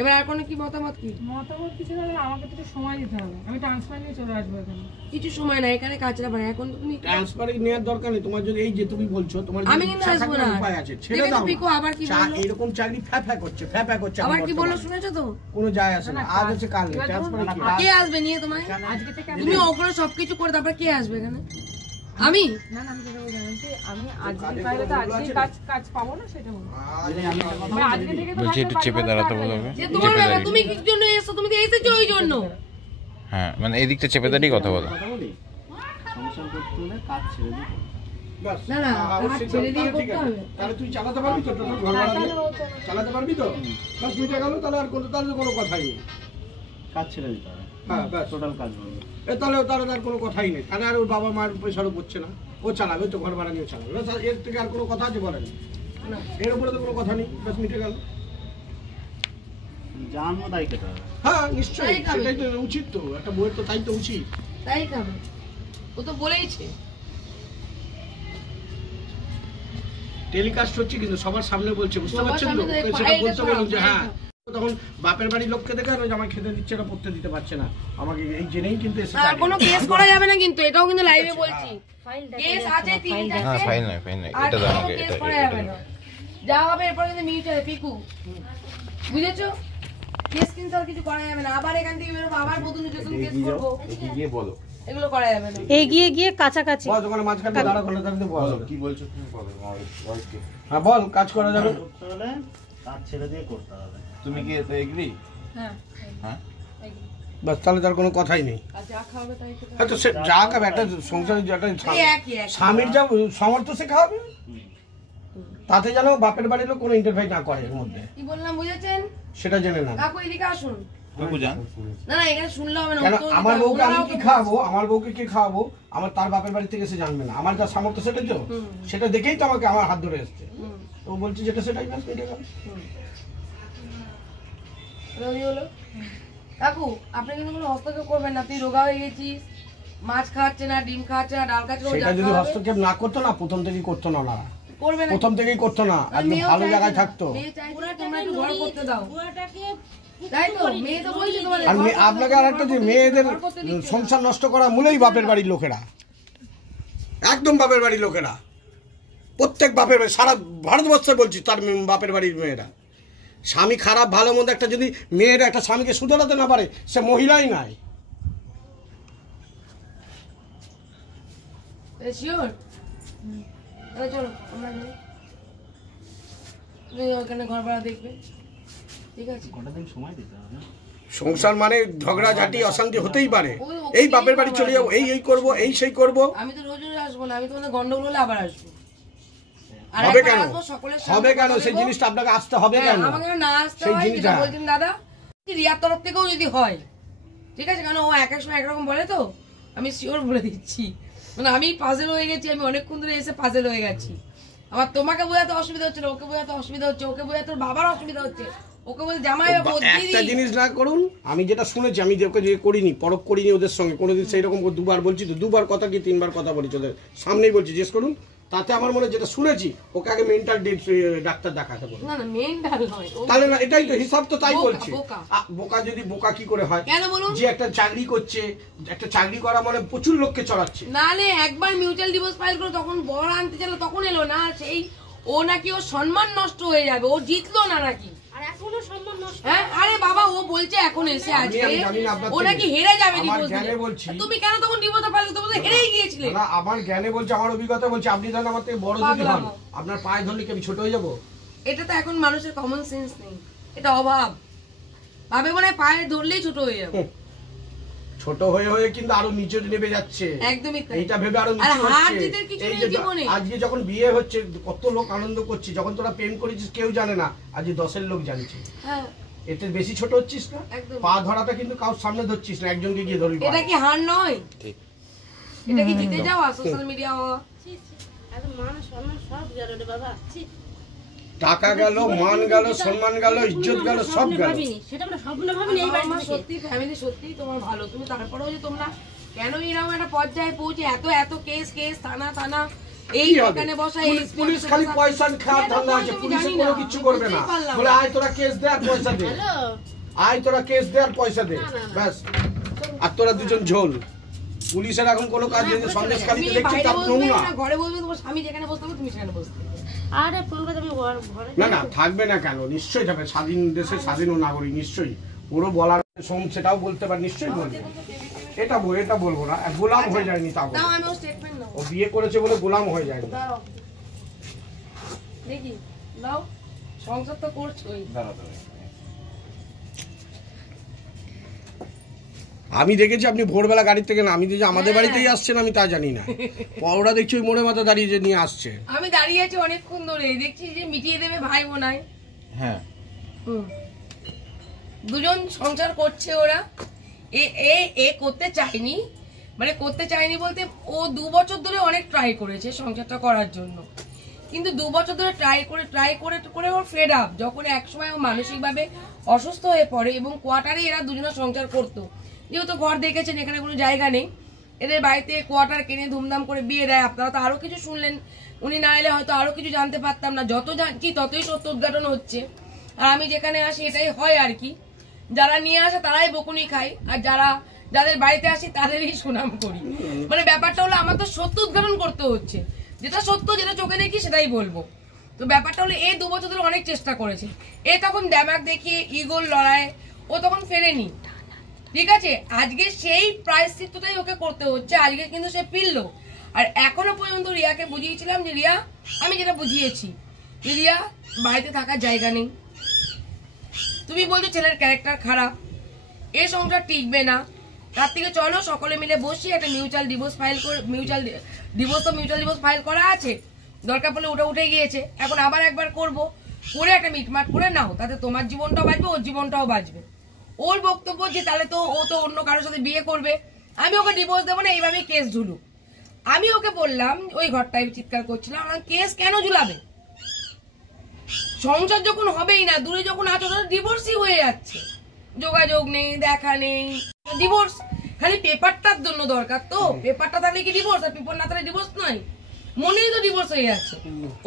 এবার আর কোনো কি মতামত? কি মতামত কিছু না, আমাকে তো সময় দিতে হবে, আমি ট্রান্সফার নিয়ে চলে আসবো এখানে। কিছু সময় না, এখানে কাজটা পারে, এখন তুমি ট্রান্সফার নেওয়ার দরকার নেই তোমার, যদি এই যে তুমি বলছো তোমার আমি কিন্তু আসবো না, উপায় আছে, ছেড়ে দাও। পিকো আবার কি বললো, এরকম চাকরি ফ্যা করছে আবার কি বললো শুনেছো তো? কোনো যায় আসে না, আজ হচ্ছে কাল নেই, ট্রান্সফার কে আসবে নিয়ে তোমায় আজকে থেকে তুমি ওগুলো সবকিছু করে তারপর কে আসবে এখানে? আমি না আমি যেটা বলছি, আমি আজকে পাইলে তো আজকে কাজ পাবো না, সেটা বলবো। আজকে থেকে তো বলছি একটু চেপে দাঁড়াতে বলো। যে তোমার ব্যাপার, তুমি কি জন্য এসেছো, তুমি তো এসেছো ওই জন্য। হ্যাঁ, মানে এই দিকটা চেপে দাঁড়িয়ে কথা বলো। সংসার করতে হলে কাজ ছেড়ে দিতে হবে। বাস, না না, কাজ ছেড়ে দিয়ে ঠিক করতে আছে। হবে। তাহলে তুই চালাতে পারবি তো, টোটো ঘর ভাড়া দিয়ে? চালাতে পারবি তো? বাস মিটে গেল, তাহলে আর তাহলে কোনো কথাই নেই। কাজ ছেড়ে দিতে হবে, হ্যাঁ ব্যাস, টোটাল কাজ করবে। তাহলে আর কোনো কথাই নেই, তাহলে আর ওর বাবা মার প্রেশারও পড়ছে না, ও চালাবে তো, ঘর ভাড়া নিয়ে চালাবে, ব্যাস, এর থেকে আর কোনো কথা আছে বলেন? না, এর উপরে তো কোনো কথা নেই, বাস মিটে গেল। জানবো তাই খেতে হবে। হ্যাঁ নিশ্চয়ই, তাই খাবে। সেটাই তো উচিত, তো একটা বইয়ের তো তাই তো উচিত। তাই খাবে, ও তো বলেইছে। টেলিকাস্ট হচ্ছে কিন্তু সবার সামনে বলছে, বুঝতে সবার পারছেন তো? সামনে তো এই সেটা ফাইলটা বলতে বলুন যে সরাও, হ্যাঁ, তখন বাপের বাড়ির লোককে দেখে আর আমায় খেতে দিচ্ছে না, পড়তে দিতে পারছে না, আমাকে এই জেনেই কিন্তু এসে আর কোনো কেস করা যাবে না কিন্তু, এটাও কিন্তু লাইভে বলছি, কেস আছে 3 হ্যাঁ, ফাইল নাই, আর এটা দাও কোনো আমাকে, কেস এটা করা যাবে না, যা হবে এরপর কিন্তু মিউচুয়াল পিকু, বুঝেছো? কেস কিন্তু আর কিছু করা যাবে না, আবার এখান থেকে বেরোবো, আবার বদল নতুন কেস করবো, গিয়ে বলো এগুলো করা যাবে না। এগিয়ে গিয়ে কাছাকাছি বল, ওখানে মাঝখানে দাঁড়া করলে তাহলে বল কি বলছো তুমি, বলো। হ্যাঁ বল, কাজ করা যাবে। করতে হলে কাজ ছেড়ে দিয়ে করতে হবে। তুমি কি এতে এগ্রি? হ্যাঁ, হ্যাঁ, বাস, তাহলে তার কোনো কথাই নেই। আর যা খাওয়াবে তাই খেতে হবে। হয়তো সে যা খাবে, একটা সংসারে যেটা এই একই একই। স্বামীর যা সামর্থ্য সে খাওয়াবে, তাতে যেন বাপের বাড়ির লোক কোনো ইন্টারফেয়ার না করে এর মধ্যে, কি বললাম বুঝেছেন? সেটা জেনে না। কাকু এদিকে আসুন। বাবু জান, না না, এখানে শুনলে হবে না, কেন উত্তর দিতে আমার হবে, বউকে আমি ওনারাও কি তো খাওয়াবো, আমার বউকে কি খাওয়াবো, আমার তার বাপের বাড়ি থেকে সে জানবে না, আমার যা সামর্থ্য সেটাই তো, সেটা দেখেই তো আমাকে আমার হাত ধরে এসছে, ও বলছে যেটা সেটাই ব্যাস মিটে গেল। রবি হলো। কাকু আপনি কিন্তু কোনো হস্তক্ষেপ করবেন না, তুই রোগা হয়ে গেছিস, মাছ খাচ্ছে না, ডিম খাচ্ছে না, ডাল খাচ্ছে না, ও যা সেটা যদি খাওয়াবে- হস্তক্ষেপ না করতো না, প্রথম থেকেই করতো না ওনারা, করবে না প্রথম থেকেই করতো না, আজকে মেয়েও ভালো চাইছে জায়গায় না। থাকতো। মেয়ে চাইছে না, তোমরা একটু ঘর করতে দাও, তাই তো? মেয়ে তো বলছে তোমাদের আর ঘর আপনাকে করতে আর একটা যে মেয়েদের সংসার নষ্ট করা মূলেই বাপের বাড়ির লোকেরা, একদম বাপের বাড়ির লোকেরা, প্রত্যেক বাপের বাড়ি, সারা ভারতবর্ষে বলছি তার বাপের বাড়ির মেয়েরা। স্বামী খারাপ ভালো মন্দ একটা যদি মেয়েরা একটা স্বামীকে শুধরাতে না পারে সে মহিলাই নাই। শিওর? তাহলে চলো আমরা যাই, তুমি ওখানে ঘর ভাড়া দেখবে, ঠিক আছে? কটা দিন সময় দিতে হবে। সংসার মানে ঝগড়াঝাটি অশান্তি হতেই পারে, এই বাপের বাড়ি চলে যাবো, এই করবো, এই সেই করবো। আমি তো রোজ রোজ আসবো না, আমি তোমাদের গন্ডগোল হলে আবার আসবো। আর হবে একবার কেন? আসবো, সকলের সামনে হবে কেন? কথা সেই বলবো। জিনিসটা আপনাকে আসতে হবে হ্যাঁ, কেন? আমাকে না আসতে সেই হয়, জিনিসটা যেটা বলছেন দাদা, রিয়ার তরফ থেকেও যদি হয়, ঠিক আছে? কারণ ও এক এক সময় একরকম বলে, তো আমি শিওর বলে দিচ্ছি, মানে আমি পাজেল হয়ে গেছি, আমি অনেকক্ষণ ধরে এসে পাজেল হয়ে গেছি। আমার তোমাকে বোঝাতে অসুবিধা হচ্ছে না, ওকে বোঝাতে অসুবিধা হচ্ছে, ওকে বোঝাতে ওর বাবার অসুবিধা হচ্ছে, ওকে বলতে জামাই বাবু একটা জিনিস না করুন, আমি যেটা শুনেছি, আমি ওকে যে করিনি, পরখ করিনি ওদের সঙ্গে কোনোদিন, সেই রকম দুবার বলছি তো, দুবার কথা কি তিনবার কথা বলেছি ওদের সামনেই বলছি, জিজ্ঞেস করুন। তাতে আমার মনে হয় যেটা শুনেছি, ওকে আগে মেন্টাল ডাক্তার দেখাতে বলুন। না না মেন্টাল নয়, তাহলে না, এটাই তো হিসাব, তো তাই বোকা, বলছি। বোকা। বোকা যদি বোকা কি করে হয়? কেন বলুন? যে একটা চাকরি করছে, একটা চাকরি করা মানে প্রচুর লোককে চড়াচ্ছে। নালে একবার মিউচুয়াল ডিভোর্স ফাইল করে তখন বড় আনতে চাইলো, তখন এলো না, সেই ও নাকি ওর সম্মান নষ্ট হয়ে যাবে, ও জিতলো না নাকি। আর এখনো সম্মান নষ্ট। হ্যাঁ, আরে বাবা ও বলছে এখন এসে আজকে আমি জানি না আপনার ও থেকে। নাকি হেরে যাবে আমার ডিভোর্স জ্ঞানে দিলে। বলছি। তুমি কেন তখন ডিভোর্স ফাইল করতে বলতে হেরেই গিয়েছিলে? না, আমার জ্ঞানে বলছে, আমার অভিজ্ঞতা বলছে, আপনি জানেন আমার থেকে বড় যদি হন, পাগলামো। আপনার পায়ে ধরলে কি আমি ছোট হয়ে যাবো? এটা তো এখন মানুষের কমন সেন্স নেই, এটা অভাব, ভাবে মনে হয় পায়ে ধরলেই ছোট হয়ে যাবে। ছোট হয়ে হয়ে কিন্তু আরো নিচে নেমে যাচ্ছে, একদমই তাই। এইটা ভেবে আরো আর নিচে হার হচ্ছে। জিতের কিছু এই নেই যে জীবনে। আজকে যখন বিয়ে হচ্ছে কত লোক আনন্দ করছে, যখন তোরা প্রেম করেছিস কেউ জানে না, আজকে 10-এর লোক জানছে। হ্যাঁ, এতে বেশি ছোট হচ্ছিস না, একদম। পা ধরাটা কিন্তু কারোর সামনে ধরছিস না, একজনকে গিয়ে ধরবি। এটা কি হার নয়? এটা কি জিতে যাওয়া সোশ্যাল মিডিয়া হওয়া? এত মান সম্মান সব গেল রে বাবা। ছি। টাকা গেল, মান গেল, সম্মান গেল, ইজ্জত গেল, সব স্বপ্নে গেল। ভাবিনি, সেটা আমরা স্বপ্নে ভাবিনি এই বাড়ি আমার থেকে। সত্যি ফ্যামিলি সত্যি তোমার ভালো, তুমি তারপরেও যে তোমরা কেন এরকম একটা পর্যায়ে পৌঁছে এত এত কেস থানা এই কি হবে? এখানে বসা পুলিশ খালি পয়সা খাওয়ার ধান্দা আছে, পুলিশে কোনো কিছু করবে না, বলে আয় তোরা কেস দে আর পয়সা দে, হ্যালো, আয় তোরা কেস দে আর পয়সা দে, ব্যাস। আর তোরা দুজন ঝোল। পুলিশের এখন কোনো কাজ নেই, সন্দেশখালীতে দেখছি তার নমুনা। ঘরে বলবে তোমার স্বামী যেখানে বসতে হবে তুমি সেখানে বসতে হবে। আরে ফোন করে তুমি ঘরে না না, থাকবে না কেন? নিশ্চয়ই থাকবে, স্বাধীন দেশে স্বাধীন নাগরিক, নিশ্চয়ই পুরো বলার সেটাও বলতে পারে, নিশ্চয়ই বলবো। এটা বলবো না, গোলাম হয়ে যায়নি তা বলবো। দাও আমি ও স্টেটমেন্ট নাও, ও বিয়ে করেছে বলে গোলাম হয়ে যায়নি। দাও দেখি, দাও সংসার তো করছোই। আমি দেখেছি আপনি ভোরবেলা গাড়ি থেকে না, আমি যে আমাদের বাড়িতেই আসছেন আমি তা জানি না। ওরা দেখছি ওই মোড়ে মাথা দাঁড়িয়ে যে নিয়ে আসছে। আমি দাঁড়িয়ে আছি অনেকক্ষণ ধরে, দেখছি যে মিটিয়ে দেবে ভাই বোনাই। হ্যাঁ, দুজন সংসার করছে ওরা, এ করতে চায়নি, মানে করতে চায়নি বলতে ও 2 বছর ধরে অনেক ট্রাই করেছে সংসারটা করার জন্য, কিন্তু 2 বছর ধরে ট্রাই করে ওর ফেড আপ, যখন একসময় ও মানসিকভাবে অসুস্থ হয়ে পড়ে এবং কোয়ার্টারে এরা দুজনে সংসার করতো, যেহেতু ঘর দেখেছেন এখানে কোনো জায়গা নেই, এদের বাড়িতে কোয়ার্টার কিনে ধুমধাম করে বিয়ে দেয়। আপনারা তো আরো কিছু শুনলেন, উনি না এলে হয়তো আরো কিছু জানতে পারতাম না, যত জানছি ততই সত্য উদ্ঘাটন হচ্ছে। আর আমি যেখানে আসি এটাই হয় আর কি, যারা নিয়ে আসে তারাই বকুনি খায়, আর যাদের বাড়িতে আসি তাদেরই সুনাম করি। মানে ব্যাপারটা হলো আমার তো সত্য উদ্ঘাটন করতে হচ্ছে, যেটা সত্য যেটা চোখে দেখি সেটাই বলবো। তো ব্যাপারটা হলো এ 2 বছর ধরে অনেক চেষ্টা করেছে, এ তখন ড্যামাক দেখিয়ে ইগোর লড়াই ও তখন ফেরেনি, ঠিক আছে? আজকে সেই প্রায়শ্চিত্তটাই ওকে করতে হচ্ছে, আজকে কিন্তু সে ফিরলো। আর এখনো পর্যন্ত রিয়াকে বুঝিয়েছিলাম যে রিয়া, আমি যেটা বুঝিয়েছি যে রিয়া বাড়িতে থাকার জায়গা নেই, তুমি বলছো ছেলের ক্যারেক্টার খারাপ, এ সংসার টিকবে না, তার থেকে চলো সকলে মিলে বসি একটা মিউচুয়াল ডিভোর্স ফাইল করা আছে, দরকার পড়লে ওটা উঠে গিয়েছে, এখন আবার একবার করব, করে একটা মিটমাট করে নাও, তাতে তোমার জীবনটাও বাঁচবে, ওর জীবনটাও বাঁচবে। ওর বক্তব্য যে তাহলে তো ও তো অন্য কারোর সাথে বিয়ে করবে, আমি ওকে ডিভোর্স দেবো না, এইভাবে কেস ঝুলু। আমি ওকে বললাম, ওই ঘরটায় চিৎকার করছিলাম, কেস কেন ঝুলাবে? সংসার যখন হবেই না, দূরে যখন আছো ডিভোর্সই হয়ে যাচ্ছে, যোগাযোগ নেই, দেখা নেই, ডিভোর্স। খালি পেপারটার জন্য দরকার, তো পেপারটা থাকলে কি ডিভোর্স, আর পেপার না থাকলে ডিভোর্স নয়। মনেই তো ডিভোর্স হয়ে যাচ্ছে।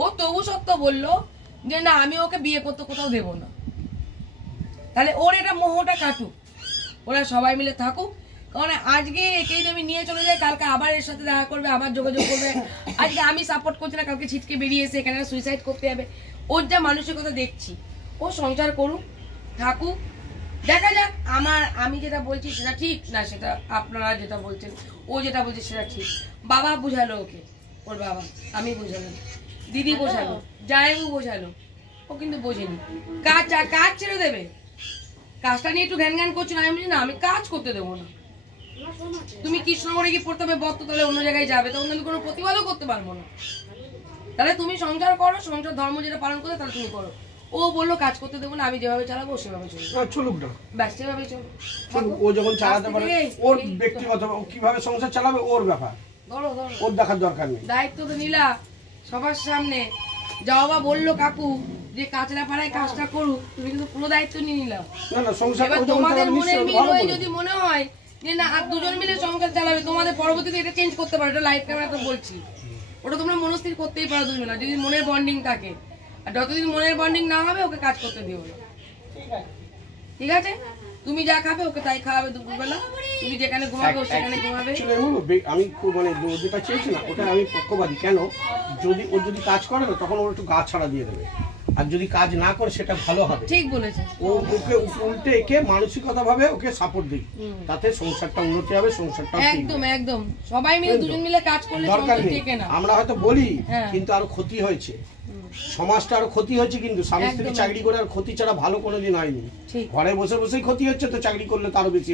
ও তবু সত্য বললো যে না আমি ওকে বিয়ে করতে কোথাও দেবো না। তাহলে ওর এটা মোহটা কাটুক, ওরা সবাই মিলে থাকুক। কারণ আজকে একেই আমি নিয়ে চলে যাই, কালকে আবার এর সাথে দেখা করবে, আবার যোগাযোগ করবে। আজকে আমি সাপোর্ট করছি না, কালকে ছিটকে বেরিয়ে এসে এখানে সুইসাইড করতে যাবে। ওর যা মানসিকতা দেখছি, ও সংসার করুক, থাকুক, দেখা যাক। আমি যেটা বলছি সেটা ঠিক না, সেটা আপনারা যেটা বলছেন, ও যেটা বলছে সেটা ঠিক। বাবা বুঝালো ওকে, ওর বাবা, আমি বুঝালাম, দিদি বোঝালো, জামাইবাবু বোঝালো, ও কিন্তু বোঝেনি। কাজ ছেড়ে দেবে, কাজটা নিয়ে একটু ঘ্যান ঘ্যান করছো না, আমি বলছি না আমি কাজ করতে দেবো না। তুমি কৃষ্ণনগরে গিয়ে পড়তে হবে বক্ত, তাহলে অন্য জায়গায় যাবে, তখন আমি কোনো প্রতিবাদও করতে পারবো না। তাহলে তুমি সংসার করো, সংসার ধর্ম যেটা পালন করো তাহলে তুমি করো। ও বললো কাজ করতে দেবো না, আমি যেভাবে চালাবো সেভাবে চলবো, চলুক না, ব্যাস সেভাবে চলো। ও যখন চালাতে পারে ওর ব্যক্তিগত, ও কিভাবে সংসার চালাবে ওর ব্যাপার, ধরো ওর দেখার দরকার নেই। দায়িত্ব তো নিলা সবার সামনে, যা বাবা বললো কাকু যে কাঁচরা পাড়ায় কাজটা করুক, তুমি কিন্তু পুরো দায়িত্ব নিয়ে নিলাম। না সংসার এবার তোমাদের মনের মিল হয়ে যদি মনে হয় যে না আর দুজন মিলে সংসার চালাবে, তোমাদের পরবর্তীতে এটা চেঞ্জ করতে পারো, এটা লাইভ ক্যামেরা তো বলছি, ওটা তোমরা মনস্থির করতেই পারো দুজনা, যদি মনের বন্ডিং থাকে। আর যতদিন মনের বন্ডিং না হবে ওকে কাজ করতে দিও না, ঠিক আছে? তুমি যা খাবে ওকে তাই খাওয়াবে, দুপুরবেলা তুমি যেখানে ঘুমাবে ও সেখানে ঘুমাবে। আমি মানে যেটা চেয়েছি না ওটা আমি পক্ষপাতী। কেন? যদি ও যদি কাজ করে না তখন ওর একটু গা ছাড়া দিয়ে দেবে, আর যদি কাজ না করে সেটা ভালো হবে। ঠিক বলেছে। ওকে উল্টে একে মানসিকতা ভাবে ওকে সাপোর্ট দিই, তাতে সংসারটা উন্নতি হবে, সংসারটা একদম একদম সবাই মিলে দুজন মিলে কাজ করলে দরকার সংসার নেই। টেকে না। আমরা হয়তো বলি হ্যাঁ। কিন্তু আরো ক্ষতি হয়েছে, সমাজটা আরো ক্ষতি হয়েছে। কিন্তু স্বামী স্ত্রী চাকরি করে আর ক্ষতি ছাড়া ভালো কোনোদিন হয়নি। ঘরে বসে বসেই ক্ষতি হচ্ছে, তো চাকরি করলে তো আরো বেশি